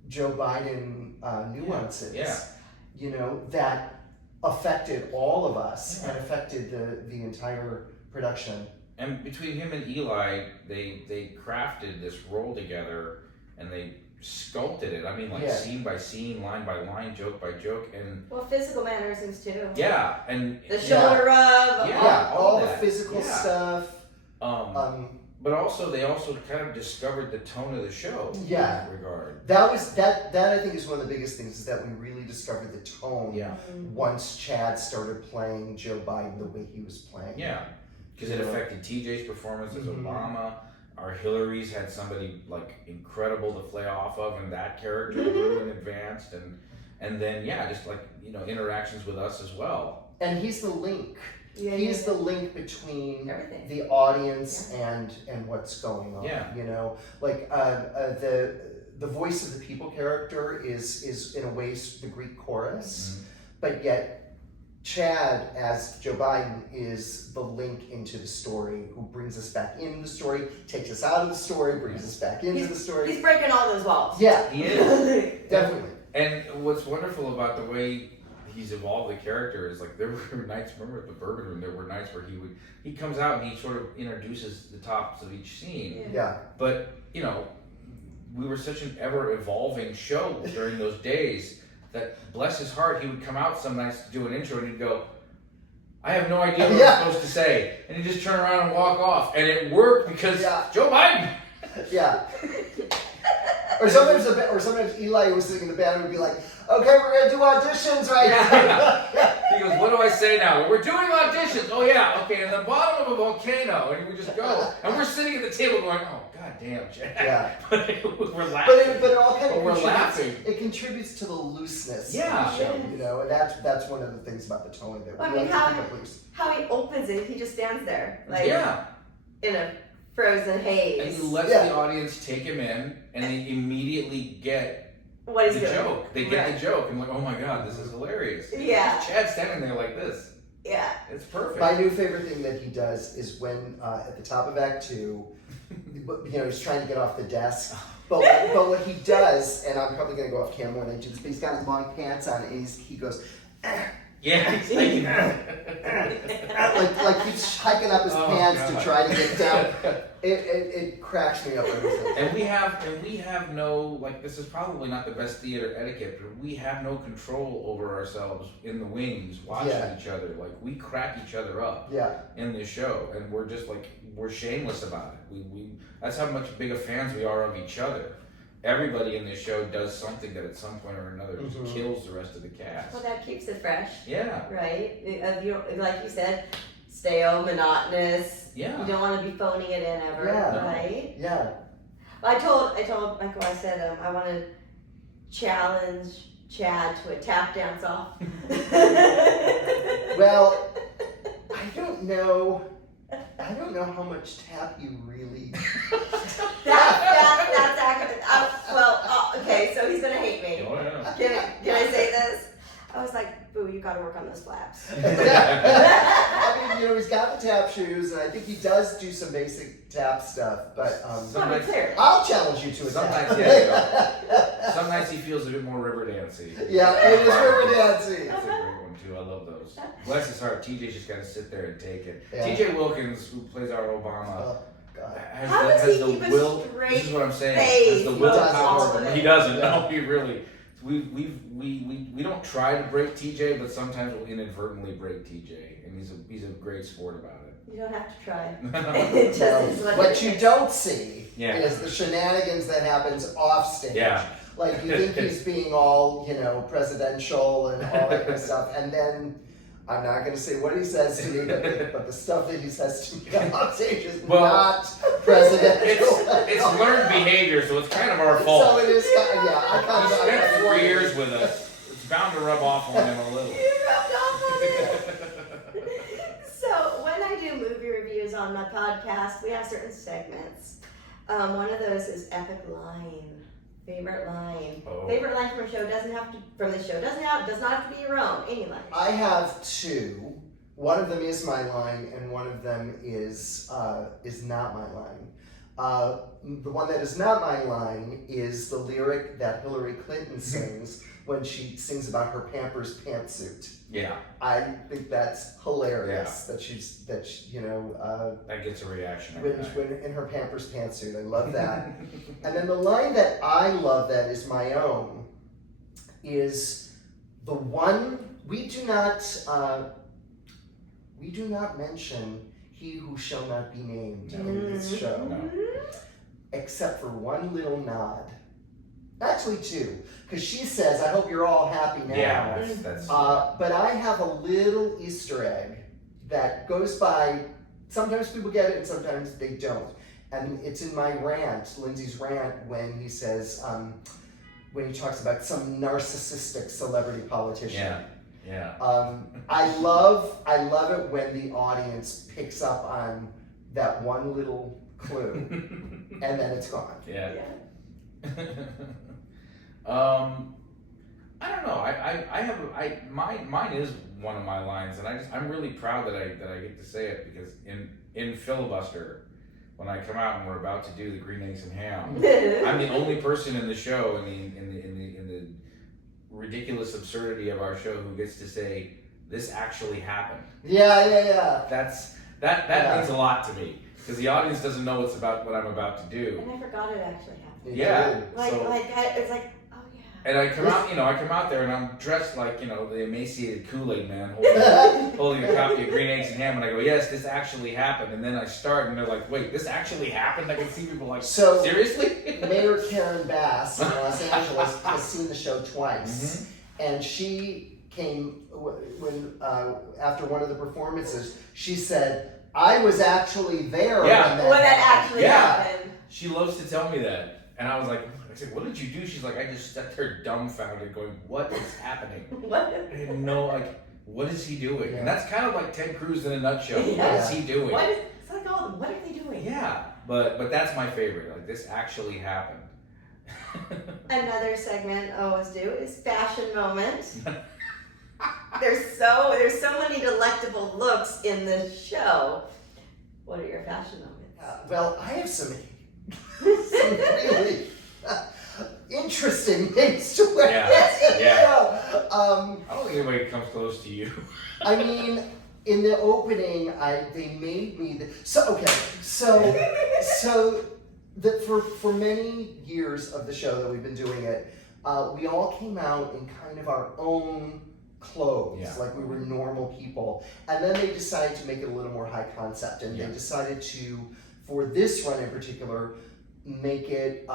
Joe Biden nuances, you know, that affected all of us and affected the entire production. And between him and Eli, they crafted this role together, and they sculpted it. I mean, like scene by scene, line by line, joke by joke, and physical mannerisms too. Yeah, and the shoulder rub. All the physical stuff. But also, they also kind of discovered the tone of the show. Yeah, in that regard. That I think is one of the biggest things, is that we really discovered the tone. Yeah. Once Chad started playing Joe Biden the way he was playing. Yeah. Because it affected TJ's performance as Obama. Our Hillary's had somebody like incredible to play off of, and that character grew and advanced, and then just like, you know, interactions with us as well. And he's the link. He's the link between everything, the audience and what's going on. Yeah. You know, like the voice of the people character is in a way the Greek chorus, but yet Chad as Joe Biden is the link into the story, who brings us back into the story, takes us out of the story, brings us back into the story. He's breaking all those walls. Yeah, he is. Definitely. And what's wonderful about the way he's evolved the character is, like, there were nights, remember at the Bourbon Room, there were nights where he comes out and he sort of introduces the tops of each scene. Yeah. But, you know, we were such an ever-evolving show during those days that, bless his heart, he would come out some nights to do an intro and he'd go, I have no idea what I'm supposed to say. And he'd just turn around and walk off. And it worked because Joe Biden. Yeah. Or sometimes Eli, who was sitting in the band, would be like, okay, we're going to do auditions right now. He goes, what do I say now? We're doing auditions. Oh, yeah, okay, in the bottom of a volcano. And we just go. And we're sitting at the table going, oh, God damn, Jack. Yeah. But we're laughing. But it all kind of we're laughing. It contributes to the looseness of the Yeah. show, you know, and that's one of the things about the tone that we like to keep it loose. How he opens it, he just stands there, like, in a frozen haze. And he lets the audience take him in, and they immediately get what is the doing. joke. They get the joke, and like, oh my God, this is hilarious. Yeah. Chad's standing there like this. Yeah. It's perfect. My new favorite thing that he does is when at the top of Act 2, you know, he's trying to get off the desk. But what he does, and I'm probably going to go off camera when I do this, but he's got his long pants on, and he goes, yeah, he's like, like he's hiking up his pants to try to get down. It cracks me up every time. And we have no, like, this is probably not the best theater etiquette, but we have no control over ourselves in the wings watching each other. Like, we crack each other up in this show, and we're just like, we're shameless about it. We that's how much big of fans we are of each other. Everybody in this show does something that at some point or another just kills the rest of the cast. Well, that keeps it fresh. Yeah. Right? Like you said, stale, monotonous. Yeah. You don't want to be phoning it in ever, right? Yeah. Well, I told Michael, I said, I want to challenge Chad to a tap dance off. Well, I don't know how much tap you really. That's accurate. Okay, so he's gonna hate me. Oh, yeah. Can I say this? I was like, boo, ooh, you got to work on those flaps. I mean, you know, he's got the tap shoes, and I think he does do some basic tap stuff. But sometimes, I'll challenge you to a sometimes, tap. yeah. Some nights he feels a bit more river dancey. Yeah, it is river dancing. That's a great one too. I love those. Bless his heart. TJ's just got to sit there and take it. Yeah. TJ Wilkins, who plays our Obama. Oh, God. How does he keep a straight This is what I'm saying. face? Has the He willpower. doesn't. He doesn't. Yeah. No, he really. We don't try to break TJ, but sometimes we'll inadvertently break TJ, and he's a great sport about it. You don't have to try. No. It just is what What it you is. don't see Yeah. is the shenanigans that happens off stage. Yeah. Like you think he's being all, you know, presidential and all that kind of stuff, and then I'm not going to say what he says to me, but the stuff that he says to me off stage is not presidential. It's learned behavior, so it's kind of our fault. So it is kind of, yeah. I kind He of spent 4 years with us. It's bound to rub off on him a little. You rubbed off on it. So when I do movie reviews on my podcast, we have certain segments. One of those is epic line. Favorite line. Oh. Favorite line from a show does not have to be your own. Any line. I have two. One of them is my line, and one of them is not my line. The one that is not my line is the lyric that Hillary Clinton sings when she sings about her Pampers pantsuit. Yeah. I think that's hilarious that you know That gets a reaction every night. when in her Pampers pantsuit. I love that. And then the line that I love that is my own is the one we do not mention he who shall not be named in this show, No. except for one little nod. Actually, two, because she says, "I hope you're all happy now." Yeah, that's But I have a little Easter egg that goes by. Sometimes people get it, and sometimes they don't. And it's in my rant, Lindsay's rant, when he says, when he talks about some narcissistic celebrity politician. yeah. I love it when the audience picks up on that one little clue, and then it's gone. Yeah. I don't know. Mine is one of my lines, and I'm really proud that I get to say it, because in Filibuster, when I come out and we're about to do the green eggs and ham, I'm the only person in the show in the ridiculous absurdity of our show who gets to say, "This actually happened." Yeah. That means a lot to me, because the audience doesn't know what I'm about to do. And I forgot it actually happened. Yeah. It's like, oh yeah. And I come out there and I'm dressed like, the emaciated Kool-Aid man holding a copy of Green Eggs and Ham, and I go, "Yes, this actually happened." And then I start, and they're like, "Wait, this actually happened?" I can see people like, So, seriously? Mayor Karen Bass in Los Angeles has seen the show twice, and she came when after one of the performances. She said, "I was actually there when that actually Yeah. happened." She loves to tell me that. And I said, "What did you do?" She's like, "I just sat there dumbfounded going, what is happening?" What? I didn't know, what is he doing? Yeah. And that's kind of like Ted Cruz in a nutshell. Yeah. What is he doing? It's like, oh, what are they doing? Yeah, but that's my favorite. Like, this actually happened. Another segment I always do is fashion moment. There's so many delectable looks in this show. What are your fashion moments? Well, I have some really interesting things to wear. Yeah. So, I don't think anybody comes close to you. I mean, in the opening, they made me for many years of the show that we've been doing it, we all came out in kind of our own clothes, like we were normal people, and then they decided to make it a little more high concept, and they decided to, for this run in particular, make it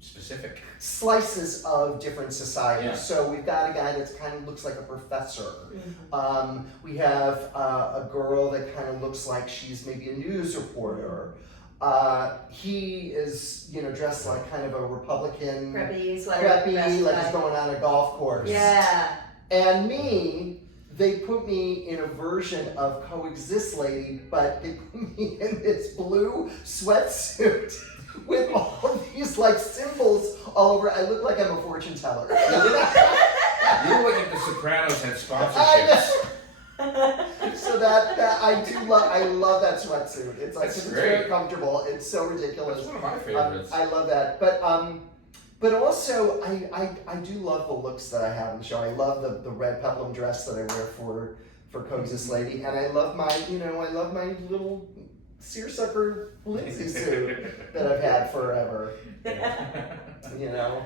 Specific. slices of different societies. Yeah. So we've got a guy that kind of looks like a professor. We have a girl that kind of looks like she's maybe a news reporter. He is, dressed like kind of a Republican, Preppy, sweater, preppy, like he's going on a golf course. Yeah. And me, they put me in a version of Coexist Lady, but they put me in this blue sweatsuit with all these symbols all over. I look like I'm a fortune teller. You look like if The Sopranos had sponsorships. So that I love that sweatsuit. It's like, That's it's great. very comfortable. It's so ridiculous. That's one of my favorites. I love that. But also I do love the looks that I have in the show. I love the red peplum dress that I wear for Coexist Lady, and I love my little seersucker Lindsay suit that I've had forever. You know.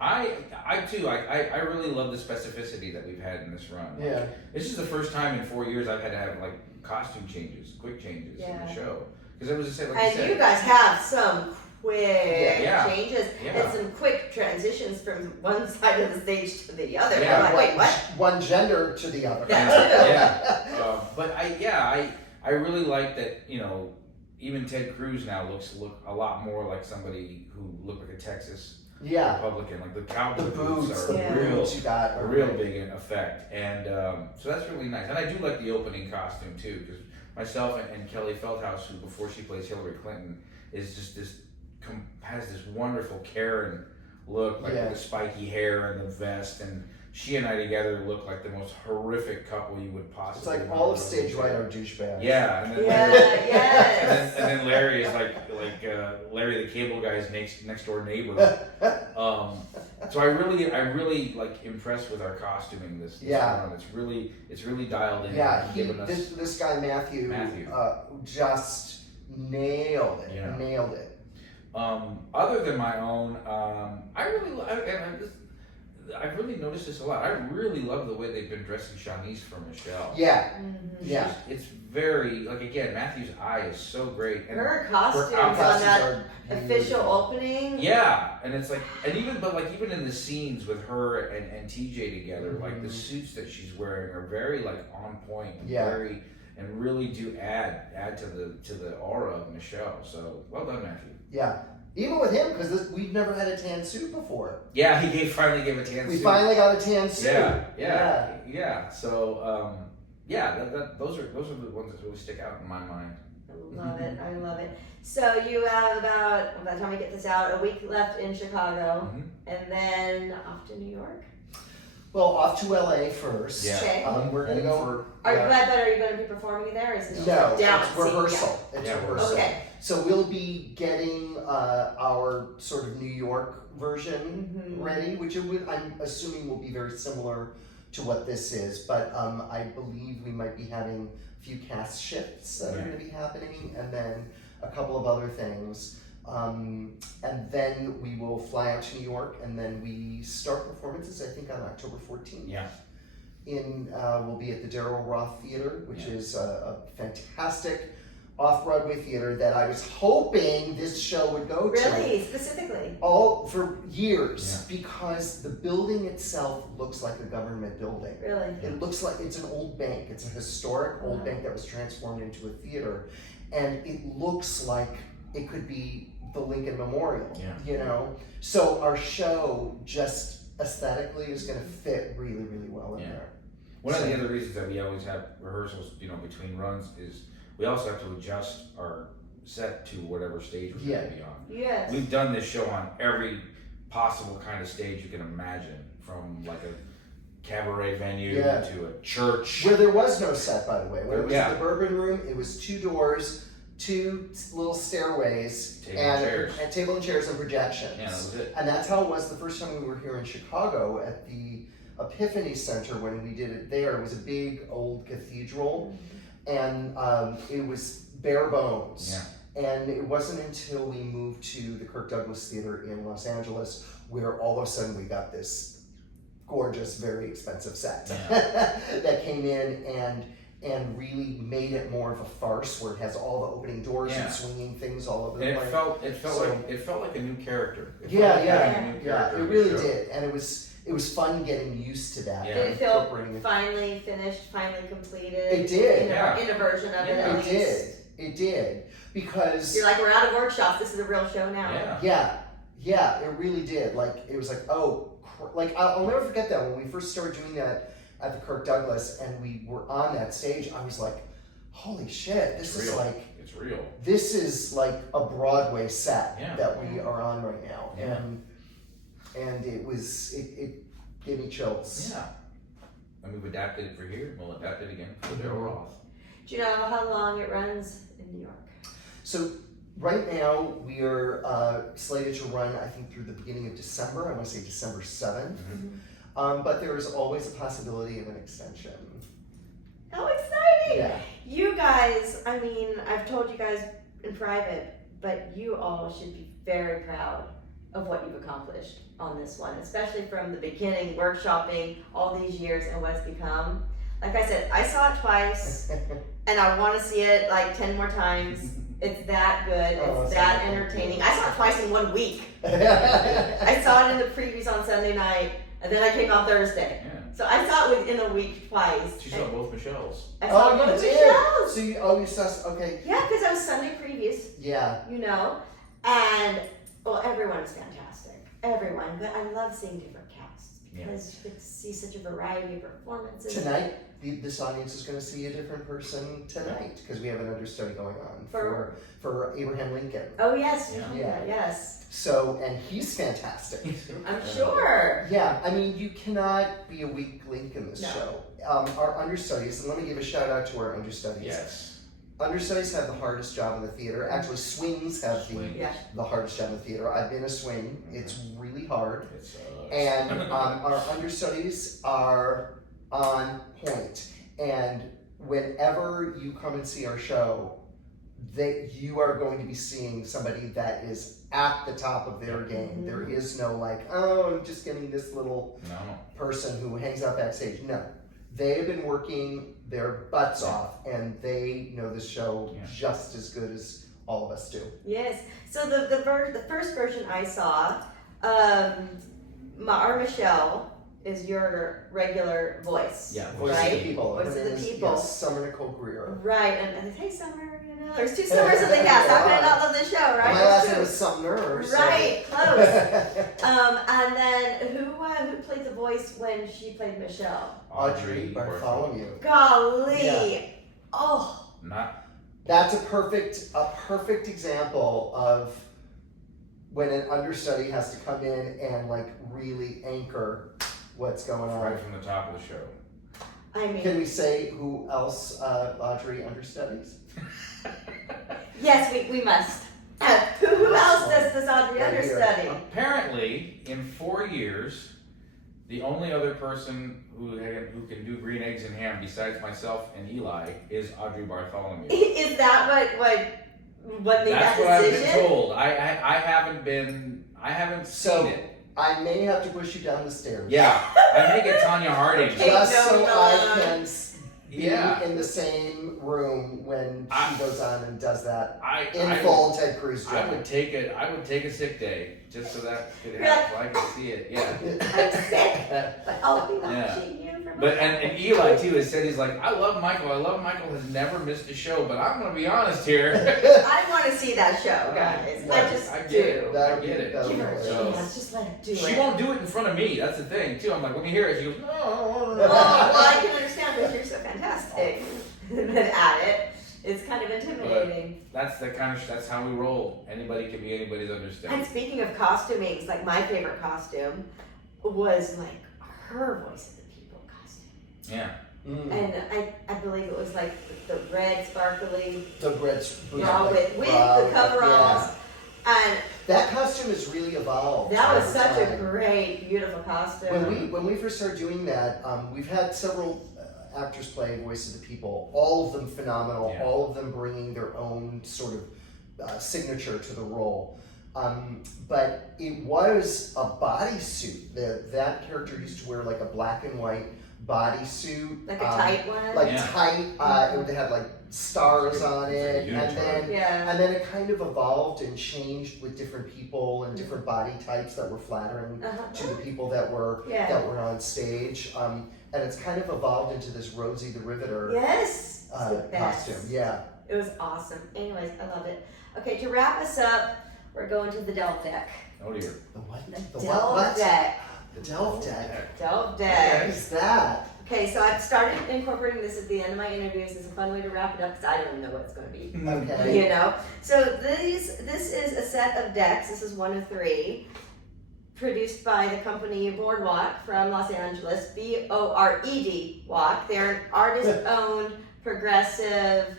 I too. I really love the specificity that we've had in this run. Yeah. This is the first time in 4 years I've had to have like costume changes, quick changes in the show. Because it was just like And you said. you guys have some quick changes Yeah. and some quick transitions from one side of the stage to the other. Yeah. I'm like, wait, what? One gender to the other. That But I really like that, you know, even Ted Cruz now looks a lot more like somebody who looked like a Texas Yeah. Republican. Like the cowboy The boots, are the Yeah. boots you got. a real big effect, and so that's really nice. And I do like the opening costume too, because myself and Kelly Feldhouse, who before she plays Hillary Clinton, is just has this wonderful Karen look, like with the spiky hair and the vest, and she and I together look like the most horrific couple you would It's possibly. like all of stage right are douchebags. Yeah, and then yes. and then Larry is like Larry the Cable Guy's next door neighbor. So I really like impressed with our costuming this run. It's really dialed in. Yeah, and given us, this guy Matthew. Just nailed it. Yeah. Nailed it. Other than my own, I've really noticed this a lot. I really love the way they've been dressing Shanice for Michelle. Yeah. Mm-hmm. Yeah. It's very, like, again, Matthew's eye is so great. And Her costumes on Costumes that are official opening. yeah, and it's like, and even in the scenes with her and TJ together, like the suits that she's wearing are very like on point and and really do add to the aura of Michelle. So well done, Matthew. Yeah. Even with him, because we've never had a tan suit before. Yeah, he finally gave a tan We suit. finally got a tan suit. Yeah. So those are the ones that really stick out in my mind. I love it. So you have about, by the time we get this out, a week left in Chicago, and then off to New York. Well, off to LA first. Yeah. Okay. We're gonna go. Are you going to be performing there? Or is it No, down it's at sea? rehearsal. It's rehearsal. Okay. So we'll be getting our sort of New York version ready, which I'm assuming will be very similar to what this is. But I believe we might be having a few cast shifts that are going to be happening, and then a couple of other things. And then we will fly out to New York, and then we start performances, I think, on October 14th. Yeah. We'll be at the Daryl Roth Theater, which is a fantastic off-Broadway theater that I was hoping this show would go to. Really? Specifically? All for years, because the building itself looks like a government building. Really? It looks like it's an old bank. It's a historic old bank that was transformed into a theater, and it looks like it could be the Lincoln Memorial. You know, so our show just aesthetically is going to fit really, really well in there. One of the other reasons that we always have rehearsals, between runs is we also have to adjust our set to whatever stage we're going to be on. Yes. We've done this show on every possible kind of stage you can imagine, from like a cabaret venue to a church. Where there was no set, by the way. When it was Yeah. the Bourbon Room, it was 2 doors, 2 little stairways, and table and chairs and projection. Yeah, that was it. And that's how it was the first time we were here in Chicago at the Epiphany Center when we did it there. It was a big old cathedral, and it was bare bones. Yeah. And it wasn't until we moved to the Kirk Douglas Theater in Los Angeles where all of a sudden we got this gorgeous, very expensive set that came in and really made it more of a farce, where it has all the opening doors and swinging things all over the And place. it felt like a new character. It really did, and it was fun getting used to that. Yeah. Did it feel finally finished, finally completed? It did. In a version of it. At It least? did. It did, because You're like, we're out of workshops. This is a real show now. Yeah, it really did. Like, it was like, I'll never forget that when we first started doing that at the Kirk Douglas and we were on that stage. I was like, holy shit, It's real. This is like a Broadway set that we are on right now. Yeah. And it was gave me chills. Yeah. And we've adapted it for here. We'll adapt it again for Daryl Roth. Do you know how long it runs in New York? So right now we are slated to run, I think, through the beginning of December. I want to say December 7th. But there is always a possibility of an extension. How exciting! Yeah. You guys, I mean, I've told you guys in private, but you all should be very proud of what you've accomplished on this one, especially from the beginning, workshopping all these years and what it's become. Like I said, I saw it twice, and I want to see it like 10 more times. It's that good. It's that entertaining. I saw it twice in 1 week. I saw it in the previews on Sunday night, and then I came on Thursday. Yeah. So I saw it within a week twice. She saw both Michelle's. I saw you both did? Michelle's. So you saw, okay. Yeah, because I was Sunday previews, Yeah. you know, and well, everyone is fantastic, everyone. But I love seeing different casts because you get to see such a variety of performances. Tonight, this audience is going to see a different person tonight because we have an understudy going on for Abraham Lincoln. Oh yes, Yeah. yes. So, and he's fantastic. I'm sure. Yeah, I mean, you cannot be a weak link in this No. show. Our understudies, and let me give a shout out to our understudies. Yes. Understudies have the hardest job in the theater. Actually, swings have Yeah. the hardest job in the theater. I've been a swing. It's really hard. It sucks. And our understudies are on point. And whenever you come and see our show, you are going to be seeing somebody that is at the top of their game. There is no like, oh, I'm just getting this little person who hangs out backstage. No. They've been working their butts off, and they know the show just as good as all of us do. Yes. So the first version I saw, our Michelle is your regular voice. Yeah, Voice right? of the People. Voice Her of name the is, People. Yes, Summer Nicole Greer. Right. And hey, Summer, you know, there's two Summers in the cast. How can I not love this show, right? My last name was Sumner. So. Right, close. And then who played the voice when she played Michelle? Audrey Bartholomew. Golly. Yeah. Oh. That's a perfect example of when an understudy has to come in and like really anchor what's going on. Right from the top of the show. I mean, Can we say who else Audrey understudies? yes, we must. Who else does Audrey Right here. understudy? Apparently, in 4 years, the only other person who can do green eggs and ham besides myself and Eli is Audrey Bartholomew. Is that what made That's that what I've decision? been told. I haven't seen it. I may have to push you down the stairs. Yeah, I may get Tanya Harding. Just no, so no. I can be Yeah. in the same room when she goes on and does that I full Ted Cruz I job. would take a sick day just so that could You're happen. So I can see it. Yeah. I'm sick, but I'll be Yeah. watching you from But afar. and Eli too has said he's like, I love Michael has never missed a show, but I'm gonna be honest here. I want to see that show, guys. Yeah, I just I get do. it. That'll I get it. that'll Give be her a hilarious. So- chance. Just let her do She it. won't do it in front of me. That's the thing too. I'm like, let me hear it. She goes, no. Well, I can understand because you're so fantastic at it. It's kind of intimidating. That's how we roll. Anybody can be anybody's And understudy. speaking of costuming, like my favorite costume was like her Voice of the People costume. Yeah. And I believe it was like the red sparkly The red bra with the coveralls. And That costume has really evolved. that was over such a time. great, beautiful costume. When we first started doing that, we've had several actors play Voice of the People. All of them phenomenal. Yeah. All of them bringing their own sort of signature to the role. But it was a bodysuit. That character used to wear like a black and white bodysuit, Like a tight one. like Yeah. tight. It had like stars on It's it, like a unitard. Yeah. and then it kind of evolved and changed with different people and different body types that were flattering to the people that were on stage. And it's kind of evolved into this Rosie the Riveter Yes. It's the best. costume. Yeah. It was awesome. Anyways, I loved it. Okay, to wrap us up, we're going to the Delve deck. Oh dear. The what? The The Delve what? deck. The Delve deck. Delve What deck. is that? Okay, so I've started incorporating this at the end of my interviews. It's a fun way to wrap it up because I don't even know what it's going to be. Okay. You know? So this is a set of decks. This is one of three. produced by the company Boardwalk from Los Angeles, BORED Walk. They're an artist-owned, progressive,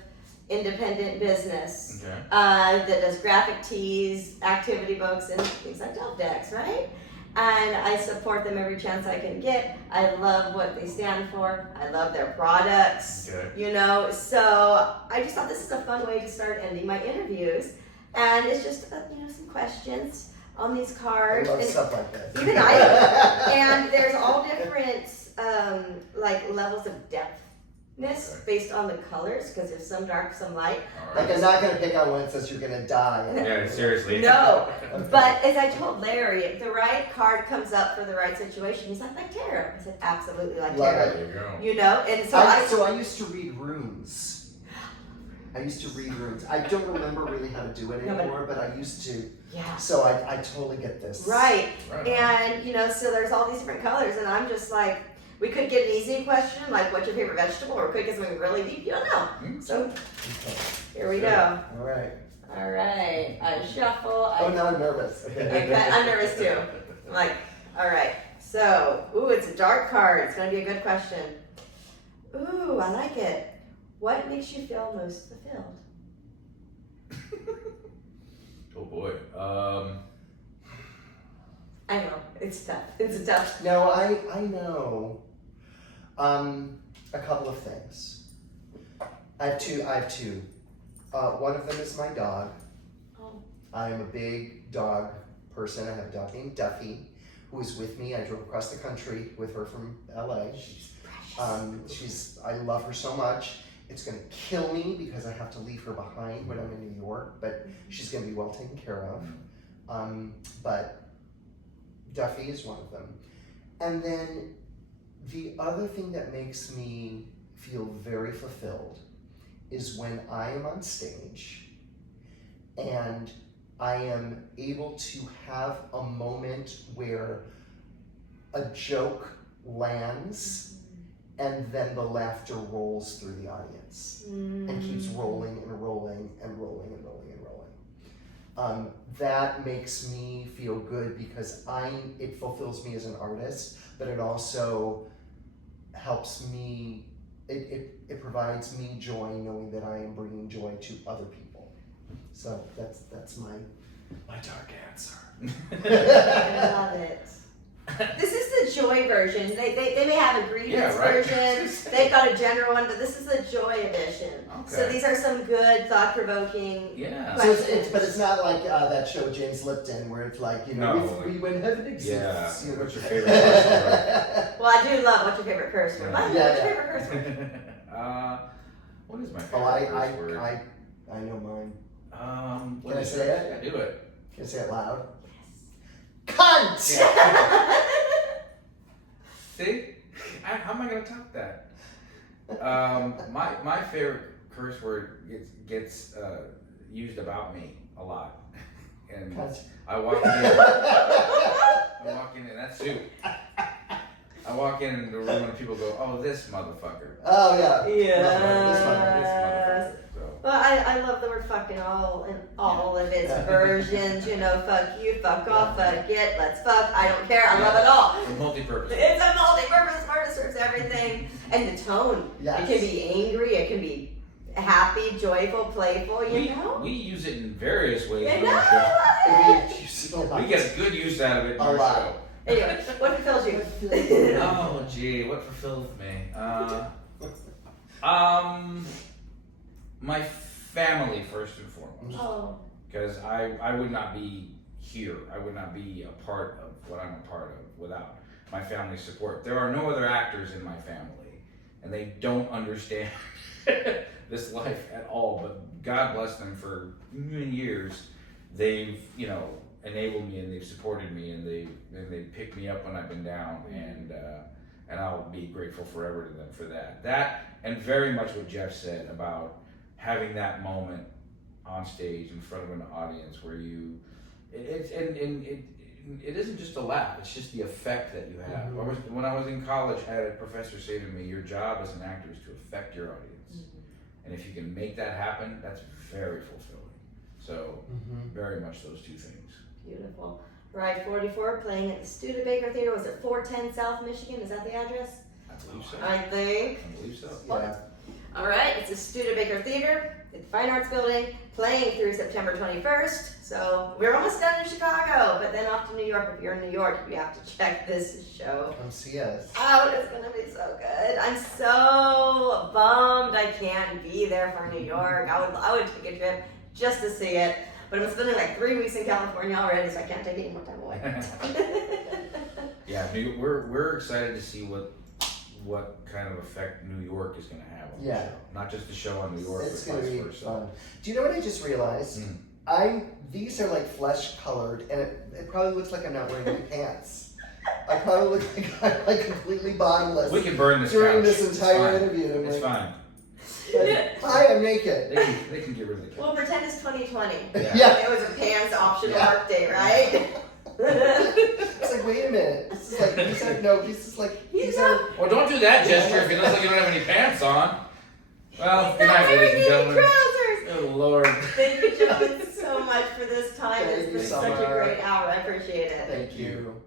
independent business that does graphic tees, activity books, and things like Delve decks, right? And I support them every chance I can get. I love what they stand for. I love their products, you know. So I just thought this is a fun way to start ending my interviews. And it's just, you know, some questions on these cards. I love stuff like that. Even I do. And there's all different, like, levels of depthness based on the colors, because there's some dark, some light. Like, I'm not going to pick on one that says you're going to die. Yeah, seriously. No, but as I told Larry, if the right card comes up for the right situation, he's like tarot. I said, absolutely like Love tarot. it. There you go. You know, and so I used to read runes. I don't remember really how to do it anymore, but I used to. Yeah. So I totally get this. Right. Right. And, you know, so there's all these different colors, and I'm just like, we could get an easy question, like, what's your favorite vegetable, or we could get something really deep, you don't know. So, Okay. here we go. All right. All right, I shuffle. Oh, now I'm nervous. I'm nervous too. I'm like, all right. So, ooh, it's a dark card. It's gonna be a good question. Ooh, I like it. What makes you feel most fulfilled? Oh boy. I know it's tough. It's tough. No, I know. A couple of things. I have two. One of them is my dog. Oh. I am a big dog person. I have a dog named Duffy, who is with me. I drove across the country with her from LA. She's precious. I love her so much. It's gonna kill me because I have to leave her behind when I'm in New York, but she's gonna be well taken care of. But Duffy is one of them. And then the other thing that makes me feel very fulfilled is when I am on stage and I am able to have a moment where a joke lands and then the laughter rolls through the audience and keeps rolling and rolling and rolling and rolling and rolling. That makes me feel good because it fulfills me as an artist, but it also helps me, it provides me joy knowing that I am bringing joy to other people. So that's my dark answer. I love it. This is the joy version. They may have a grievance version. They've got a general one, but this is the joy edition. Okay. So these are some good, thought-provoking So questions. but it's not like that show James Lipton where it's like, you know, we when heaven exists. Yeah. You know, What's your favorite curse Well, I do love what's your favorite curse word. What's your favorite curse word? word? What is my favorite curse word? I know mine. What Can I is say it? Yeah, do it. Can I say it loud? Cunt! See? How am I going to top that? My favorite curse word gets used about me a lot. And I walk in and that's you. I walk in the room and people go, oh, this motherfucker. Oh, yeah. Yeah. This motherfucker. So. Well, I love the word fucking all of its versions. You know, fuck you, fuck off, fuck it, let's fuck. I don't care. I love it all. It's multi-purpose. It's a multi-purpose word. It serves everything. And the tone. Yes. It can be angry. It can be happy, joyful, playful. You know. We use it in various ways I on know. our show. We get good use out of it in A our lot. show. Anyway, what fulfills you? Oh, gee, what fulfills me? My family first and foremost. Oh. Because I would not be here. I would not be a part of what I'm a part of without my family's support. There are no other actors in my family, and they don't understand this life at all. But God bless them for many years. They've, enabled me and they've supported me and they picked me up when I've been down, and I'll be grateful forever to them for that. That and very much what Jeff said about having that moment on stage in front of an audience where it isn't just a laugh, it's just the effect that you have. Mm-hmm. When I was in college, I had a professor say to me, your job as an actor is to affect your audience. And if you can make that happen, that's very fulfilling. So very much those two things. Beautiful. Ride 44 playing at the Studebaker Theater. Was it 410 South Michigan? Is that the address? I believe so. I think. I believe so. Yeah. All right, it's the Studebaker Theater at the Fine Arts Building, playing through September 21st. So we're almost done in Chicago, but then off to New York. If you're in New York, you have to check this show Come see us. out. It's gonna be so good. I'm so bummed I can't be there for New York. I would take a trip just to see it, but I'm spending like 3 weeks in California already, so I can't take any more time away. Yeah, we're excited to see what kind of effect New York is going to have on the show. Not just the show on New York, It's but gonna vice be versa. fun. Do you know what I just realized? These are like flesh colored, and it probably looks like I'm not wearing any pants. I probably look like I'm like completely bottomless We can burn this during couch. this It's entire fine. interview. I'm It's like, fine. Hi, I'm naked. They can get rid of the couch. Well, pretend it's 2020. Yeah. Yeah. It was a pants optional Yeah. work day, right? It's like, wait a minute. This is like these are Well, don't do that gesture if it looks like you don't have any pants on. Well, good Not night, ladies wearing and any gentlemen. trousers. Oh, Lord. Thank you, gentlemen, so much for this time. Thank It's you been so such a much. great hour. I appreciate it. Thank you.